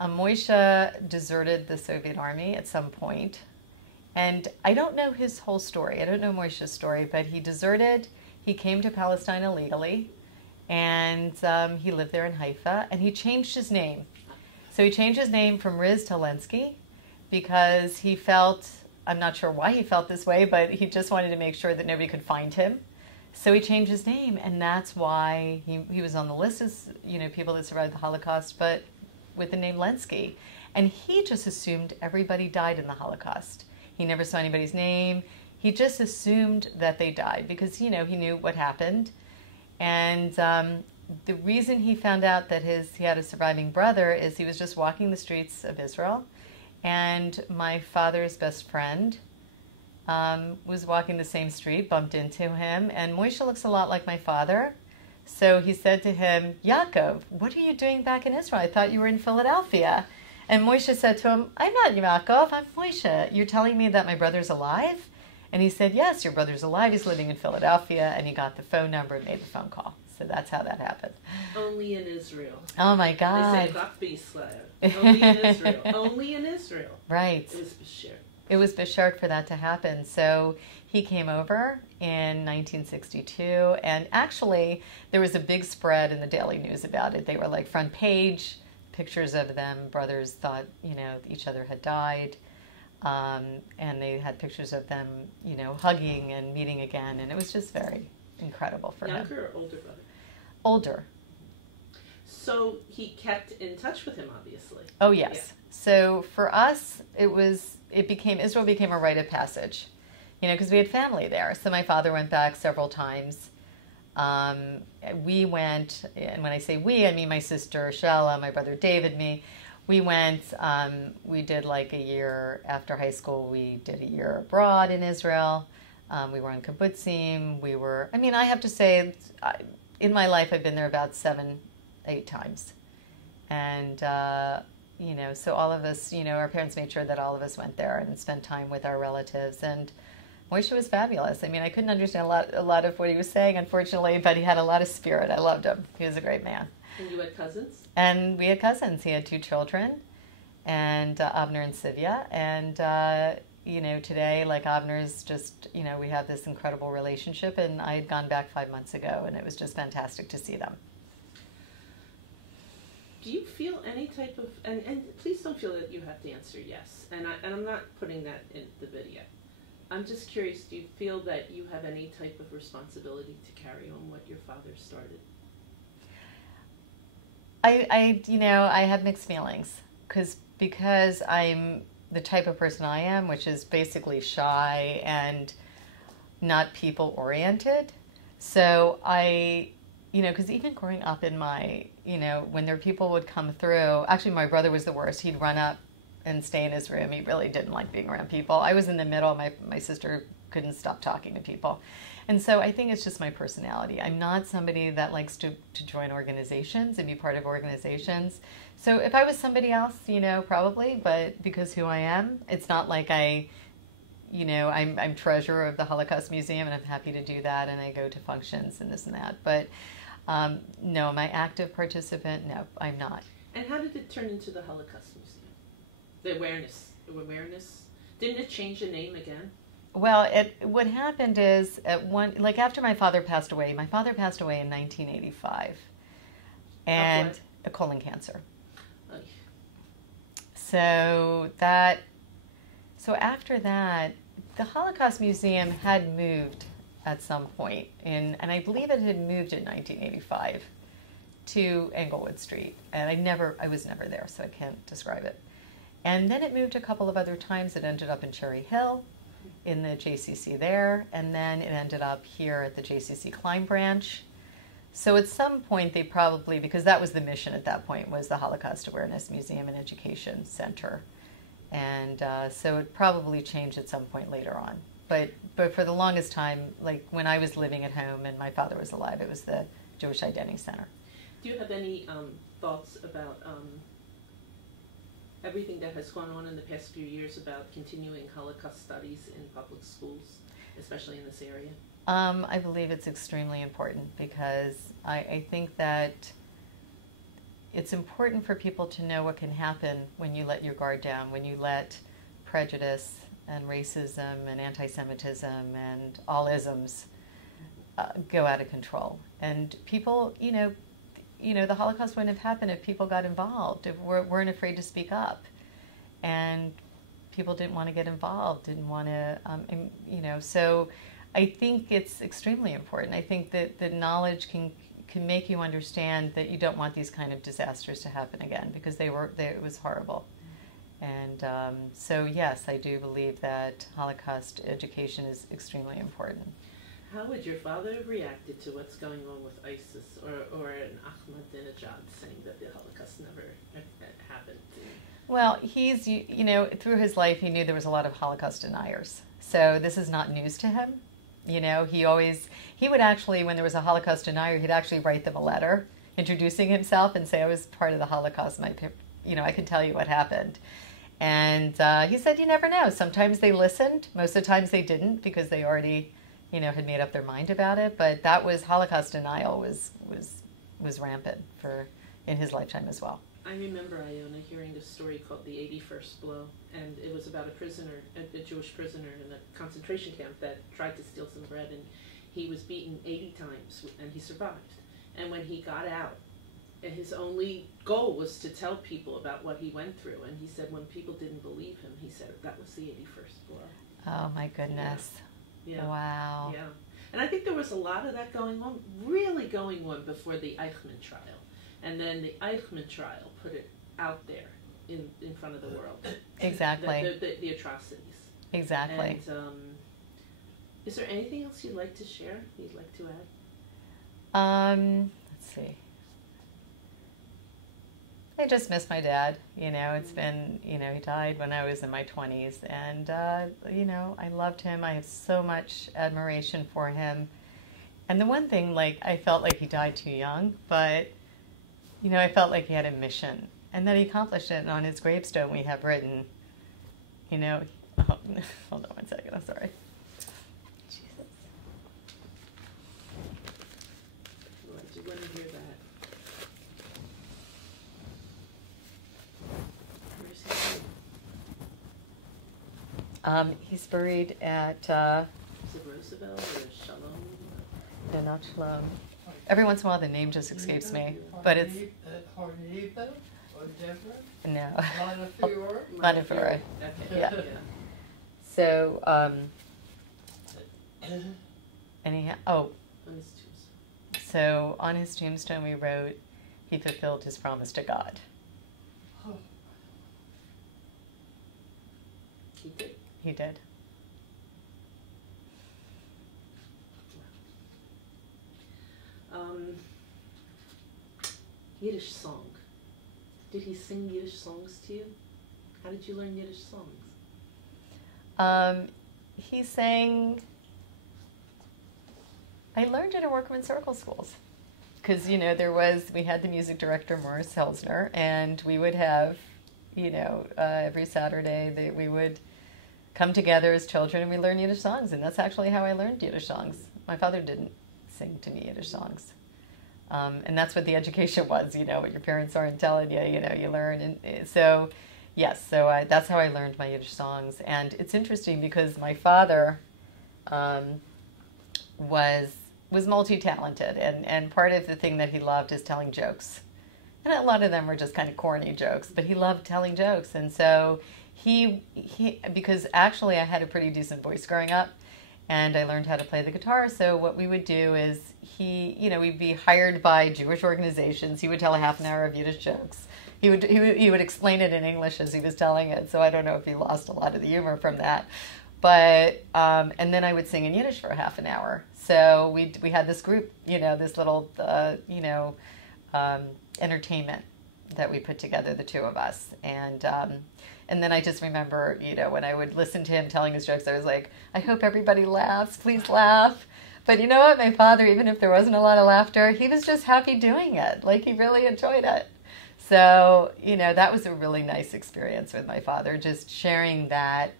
Moshe deserted the Soviet army at some point. And I don't know his whole story. I don't know Moshe's story, but he deserted. He came to Palestine illegally, and he lived there in Haifa, and he changed his name. So he changed his name from Riz to Lenski because he felt, I'm not sure why he felt this way, but he just wanted to make sure that nobody could find him. So he changed his name, and that's why he was on the list as, people that survived the Holocaust, but with the name Lenski. And he just assumed everybody died in the Holocaust. He never saw anybody's name. He just assumed that they died because, he knew what happened. And the reason he found out that he had a surviving brother is he was just walking the streets of Israel, and my father's best friend was walking the same street, bumped into him, and Moshe looks a lot like my father. So he said to him, "Yaakov, what are you doing back in Israel? I thought you were in Philadelphia." And Moshe said to him, "I'm not Yaakov, I'm Moshe. You're telling me that my brother's alive?" And he said, "Yes, your brother's alive. He's living in Philadelphia." And he got the phone number and made the phone call. So that's how that happened. Only in Israel. Oh my God. They say Bach B'Yisrael. Only in Israel. Only in Israel. Right. It was Bashir. It was beshert for that to happen. So he came over in 1962, and actually there was a big spread in the Daily News about it. They were like front page, pictures of them. Brothers thought, each other had died. And they had pictures of them, hugging and meeting again. And it was just very incredible for him. Younger or older brother? Older. So he kept in touch with him, obviously. Oh, yes. Yeah. So for us, Israel became a rite of passage, because we had family there. So my father went back several times. We went, and when I say we, I mean my sister Shella, my brother David, me. We went, we did like a year after high school, we did a year abroad in Israel. We were on kibbutzim. I have to say, in my life, I've been there about 7-8 times. And, so all of us, our parents made sure that all of us went there and spent time with our relatives. And Moshe was fabulous. I couldn't understand a lot of what he was saying, unfortunately, but he had a lot of spirit. I loved him. He was a great man. And you had cousins? And we had cousins. He had 2 children, and Avner and Sivya. And, today, like Avner's just, we have this incredible relationship. And I had gone back 5 months ago, and it was just fantastic to see them. Do you feel any type of, and please don't feel that you have to answer yes, and I'm not putting that in the video. I'm just curious, do you feel that you have any type of responsibility to carry on what your father started? I have mixed feelings because I'm the type of person I am, which is basically shy and not people oriented. So because even growing up in my, when people would come through, actually my brother was the worst. He'd run up and stay in his room. He really didn't like being around people. I was in the middle. My sister couldn't stop talking to people. And so I think it's just my personality. I'm not somebody that likes to join organizations and be part of organizations. So if I was somebody else, probably, but because who I am, it's not like I'm treasurer of the Holocaust Museum and I'm happy to do that and I go to functions and this and that. But no, am I active participant? No, I'm not. And how did it turn into the Holocaust Museum? The awareness? Didn't it change the name again? Well, what happened is after my father passed away in 1985, and a colon cancer. Oh. So after that, the Holocaust Museum had moved at some point and I believe it had moved in 1985 to Englewood Street, and I was never there, so I can't describe it. And then it moved a couple of other times. It ended up in Cherry Hill, in the JCC there, and then it ended up here at the JCC Klein branch. So at some point they probably, because that was the mission at that point, was the Holocaust Awareness Museum and Education Center. And so it probably changed at some point later on. But for the longest time, like when I was living at home and my father was alive, it was the Jewish Identity Center. Do you have any thoughts about everything that has gone on in the past few years about continuing Holocaust studies in public schools, especially in this area? I believe it's extremely important because I think that it's important for people to know what can happen when you let your guard down, when you let prejudice and racism and anti-Semitism and all isms go out of control. And people, the Holocaust wouldn't have happened if people got involved, if weren't afraid to speak up. And people didn't want to get involved, didn't want to, so I think it's extremely important. I think that the knowledge can make you understand that you don't want these kind of disasters to happen again because it was horrible. And so yes, I do believe that Holocaust education is extremely important. How would your father have reacted to what's going on with ISIS or an Ahmadinejad saying that the Holocaust never happened? Well, he's, through his life, he knew there was a lot of Holocaust deniers. So this is not news to him. He would actually, when there was a Holocaust denier, he'd actually write them a letter introducing himself and say, I was part of the Holocaust, and I can tell you what happened. And he said, you never know. Sometimes they listened. Most of the times they didn't because they already, had made up their mind about it. But that was Holocaust denial was rampant in his lifetime as well. I remember, Iona, hearing a story called The 81st Blow, and it was about a prisoner, a Jewish prisoner in a concentration camp that tried to steal some bread, and he was beaten 80 times, and he survived. And when he got out, his only goal was to tell people about what he went through, and he said when people didn't believe him, he said that was the 81st blow. Oh my goodness. Yeah. Wow. Yeah. And I think there was a lot of that going on, really going on before the Eichmann trial. And then the Eichmann trial put it out there in front of the world. Exactly. The atrocities. Exactly. And is there anything else you'd like to share, you'd like to add? Let's see. I just miss my dad. You know, it's been, you know, he died when I was in my 20s. And, you know, I loved him. I have so much admiration for him. And the one thing, like, I felt like he died too young, but, you know, I felt like he had a mission. And that he accomplished it. And on his gravestone we have written, you know, oh, hold on one second, I'm sorry. Jesus. Well, I do want to hear that. He's buried at, Is it Roosevelt or Shalom? no, not Shalom. Every once in a while the name just escapes me, but it's, Harniva or Deborah? no. Montefiore? Montefiore. Okay. Yeah. So, anyhow, oh, On his tombstone. so on his tombstone we wrote, he fulfilled his promise to God. Oh. He did. He did. Yiddish song. Did he sing Yiddish songs to you? How did you learn Yiddish songs? He sang, I learned it at Workman Circle schools. Because, you know, we had the music director, Morris Helsner, and we would have, you know, every Saturday we would come together as children and we learn Yiddish songs. And that's actually how I learned Yiddish songs. My father didn't sing to me Yiddish songs. And that's what the education was, you know, what your parents aren't telling you, you know, you learn. And so, yes, so that's how I learned my Yiddish songs. And it's interesting because my father was multi-talented. And part of the thing that he loved is telling jokes. And a lot of them were just kind of corny jokes, but he loved telling jokes. And so he because actually I had a pretty decent voice growing up, and I learned how to play the guitar. So what we would do is we'd be hired by Jewish organizations. He would tell a half an hour of Yiddish jokes. He would explain it in English as he was telling it. So I don't know if he lost a lot of the humor from that. But and then I would sing in Yiddish for a half an hour. So we had this group, you know, this little entertainment that we put together, the two of us. And then I just remember, you know, when I would listen to him telling his jokes, I was like, I hope everybody laughs. Please laugh. But you know what? My father, even if there wasn't a lot of laughter, he was just happy doing it. Like, he really enjoyed it. So, you know, that was a really nice experience with my father, just sharing that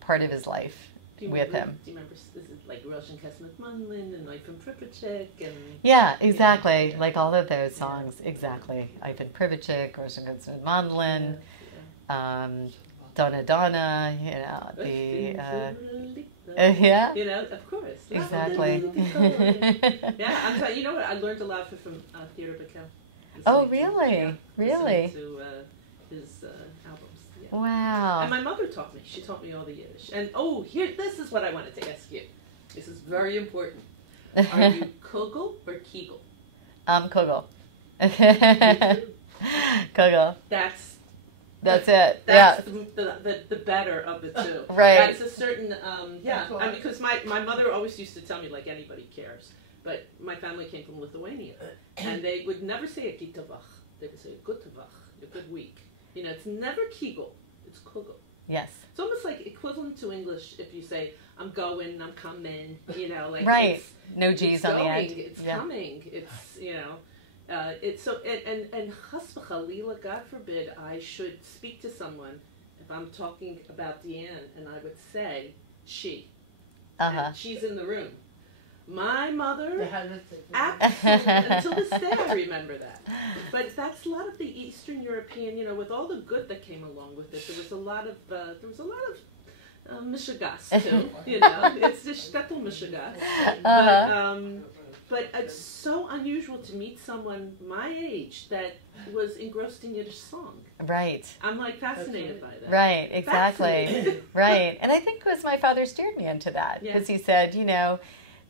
part of his life with him. Do you remember, is it like Rosh and Kesmet Munlin and like from Pripachik and... Yeah, exactly. Yeah. Like all of those songs. Yeah. Exactly. Ivan Pripachik, Rosh and Kesmet Munlin, Donna Donna, you know, yeah. You know, of course. Exactly. Yeah, I'm sorry. You know what? I learned a lot from Theodore Bickel. Oh, really? Really? To his albums. Yeah. Wow. And my mother taught me. She taught me all the Yiddish. And this is what I wanted to ask you. This is very important. Are you Kugel or Kegel? Kugel. Kugel. That's it. That's the better of the two. Right. That's a certain, because my mother always used to tell me, like, anybody cares. But my family came from Lithuania. And they would never say a gitavach. They would say a gutavach, a good week. You know, it's never Kegel. It's Kugel. Yes. It's almost like equivalent to English if you say, I'm going, I'm coming, you know. Like right. No G's on the end. It's coming. It's, you know. It's so, and chas v'chalila, God forbid, I should speak to someone if I'm talking about Deanne, and I would say she. And she's in the room. My mother, They had it taken. absolutely, until this day I remember that. But that's a lot of the Eastern European, you know, with all the good that came along with it. There was a lot of mishigas too, you know. It's the shtetl mishigas. But it's so unusual to meet someone my age that was engrossed in Yiddish song. Right. I'm like fascinated by that. Right, exactly. Fascinated. Right. And I think it was my father steered me into that Yeah. because he said, you know,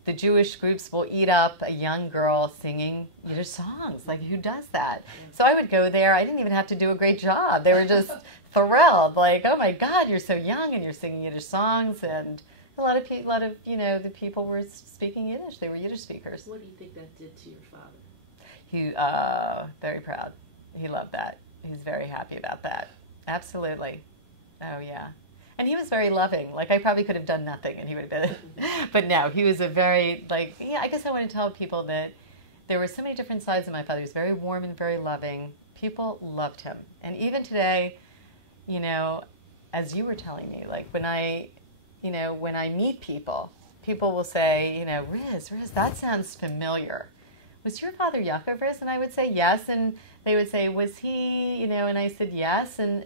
the Jewish groups will eat up a young girl singing Yiddish songs. Like, who does that? So I would go there. I didn't even have to do a great job. They were just thrilled. Like, oh my God, you're so young and you're singing Yiddish songs. And a lot of you know, the people were speaking Yiddish. They were Yiddish speakers. What do you think that did to your father? He, very proud. He loved that. He's very happy about that. Absolutely. Oh, yeah. And he was very loving. Like, I probably could have done nothing and he would have been. But no, he was a very, like, yeah, I guess I want to tell people that there were so many different sides of my father. He was very warm and very loving. People loved him. And even today, you know, as you were telling me, like, when I meet people, people will say, you know, Riz, that sounds familiar. Was your father Yaakov Riz? And I would say yes. And they would say, was he, you know, and I said yes. And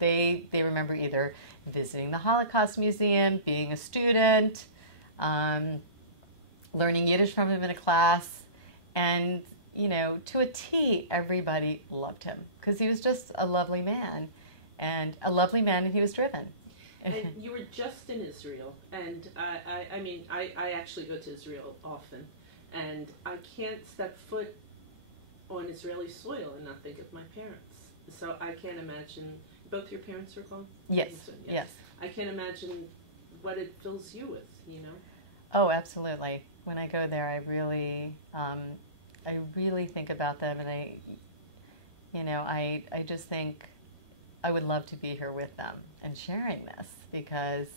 they remember either visiting the Holocaust Museum, being a student, learning Yiddish from him in a class. And, you know, to a T, everybody loved him because he was just a lovely man. And he was driven. And you were just in Israel, and I mean, I actually go to Israel often, and I can't step foot on Israeli soil and not think of my parents. So I can't imagine, both your parents are gone? Yes, yes. I can't imagine what it fills you with, you know? Oh, absolutely. When I go there, I really think about them, and I just think I would love to be here with them and sharing this because,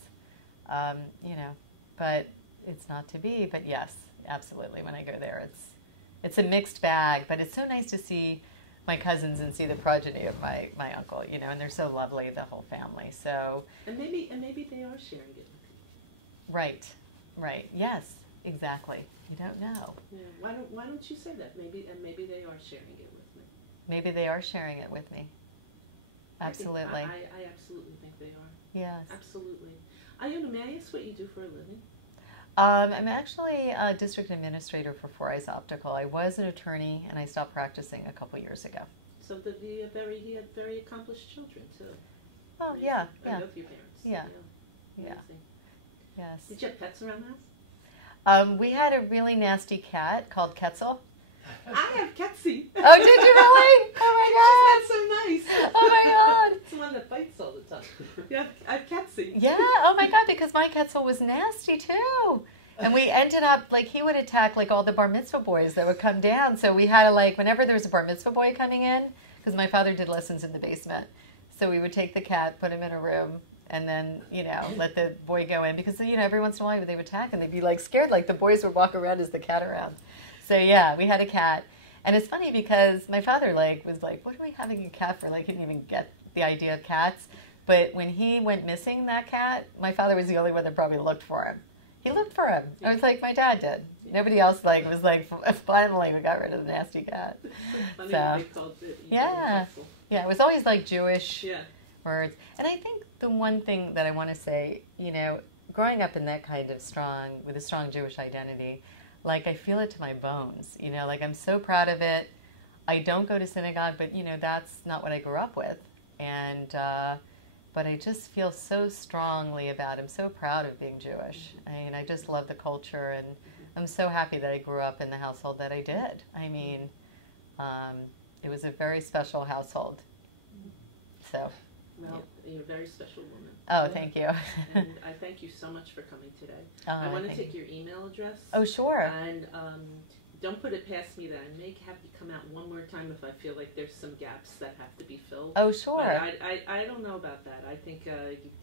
you know, but it's not to be. But yes, absolutely. When I go there, it's a mixed bag. But it's so nice to see my cousins and see the progeny of my uncle, you know, and they're so lovely, the whole family. So and maybe they are sharing it with you. Right. Yes, exactly. You don't know. Yeah. Why don't you say that? Maybe they are sharing it with me. Maybe they are sharing it with me. Absolutely. I absolutely think they are. Yes. Absolutely. Iona, may I ask what you do for a living? I'm actually a district administrator for Four Eyes Optical. I was an attorney, and I stopped practicing a couple years ago. So he had very accomplished children too. Oh, Amazing. yeah. And both your parents. Yeah. Amazing. Yes. Did you have pets around the house? We had a really nasty cat called Quetzal. I have Ketsy. Oh, did you really? Oh That's so nice. Oh my God. It's the one that bites all the time. Yeah, I have Ketsy. my God! Yeah. Oh my God! Because my Quetzal was nasty too, and we ended up like he would attack like all the bar mitzvah boys that would come down. So we had to like whenever there was a bar mitzvah boy coming in, because my father did lessons in the basement, so we would take the cat, put him in a room, and then, you know, let the boy go in because, you know, every once in a while they would attack and they'd be like scared, like the boys would walk around as the cat around. So yeah, we had a cat. And it's funny because my father like was like, what are we having a cat for? Like he didn't even get the idea of cats. But when he went missing, that cat, my father was the only one that probably looked for him. He looked for him. It was like my dad did. Nobody else like was like, finally we got rid of the nasty cat. Funny So, they called it. yeah. Yeah, it was always like Jewish Yeah. words. And I think the one thing that I want to say, you know, growing up in that kind of with a strong Jewish identity, like I feel it to my bones, you know, like I'm so proud of it. I don't go to synagogue, but, you know, that's not what I grew up with. And, but I just feel so strongly about it. I'm so proud of being Jewish. I mean, I just love the culture, and I'm so happy that I grew up in the household that I did. I mean, it was a very special household. So. Well, you're a very special woman. Oh, thank you. And I thank you so much for coming today. I want to take your email address. Oh, sure. And don't put it past me that I may have you come out one more time if I feel like there's some gaps that have to be filled. Oh, sure. But I don't know about that. I think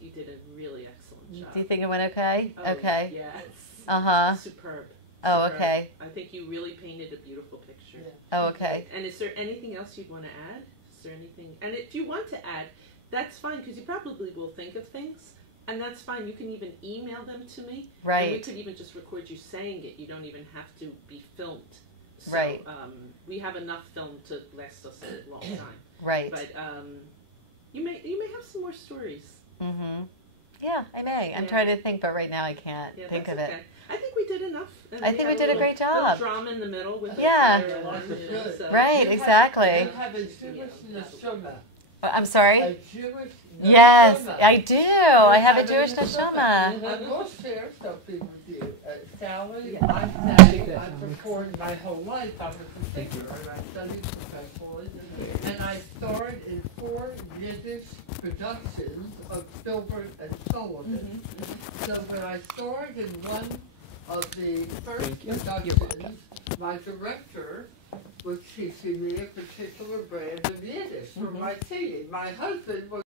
you did a really excellent job. Do you think it went okay? Oh, Okay. Yes. Uh-huh. Superb. Oh, Superb. okay. I think you really painted a beautiful picture. Yeah. Oh, okay. And is there anything else you'd want to add? Is there anything? And if you want to add, that's fine, because you probably will think of things, And that's fine. You can even email them to me. Right. And we could even just record you saying it. You don't even have to be filmed. So, Right. We have enough film to last us a long time. Right. But you may have some more stories. Mm-hmm. Yeah, I may. I'm Yeah. trying to think, but right now I can't Yeah, think that's of okay. it. I think we did enough. And I think we did a great job. Little drama in the middle with Yeah. the fire alarm, you know, so. Right, exactly. You have a Jewish neshama. I'm sorry? A Jewish Yes, neshama. I do. I have a have a Jewish neshama. neshama. I will share something with you. Sally, Yeah. I'm Sally. I've performed my whole life. I was a singer and I studied professionally. And I starred in 4 Yiddish productions of Filbert and Sullivan. So when I starred in one of the first Thank you. productions, my director was teaching me a particular brand of Yiddish for my tea. My husband was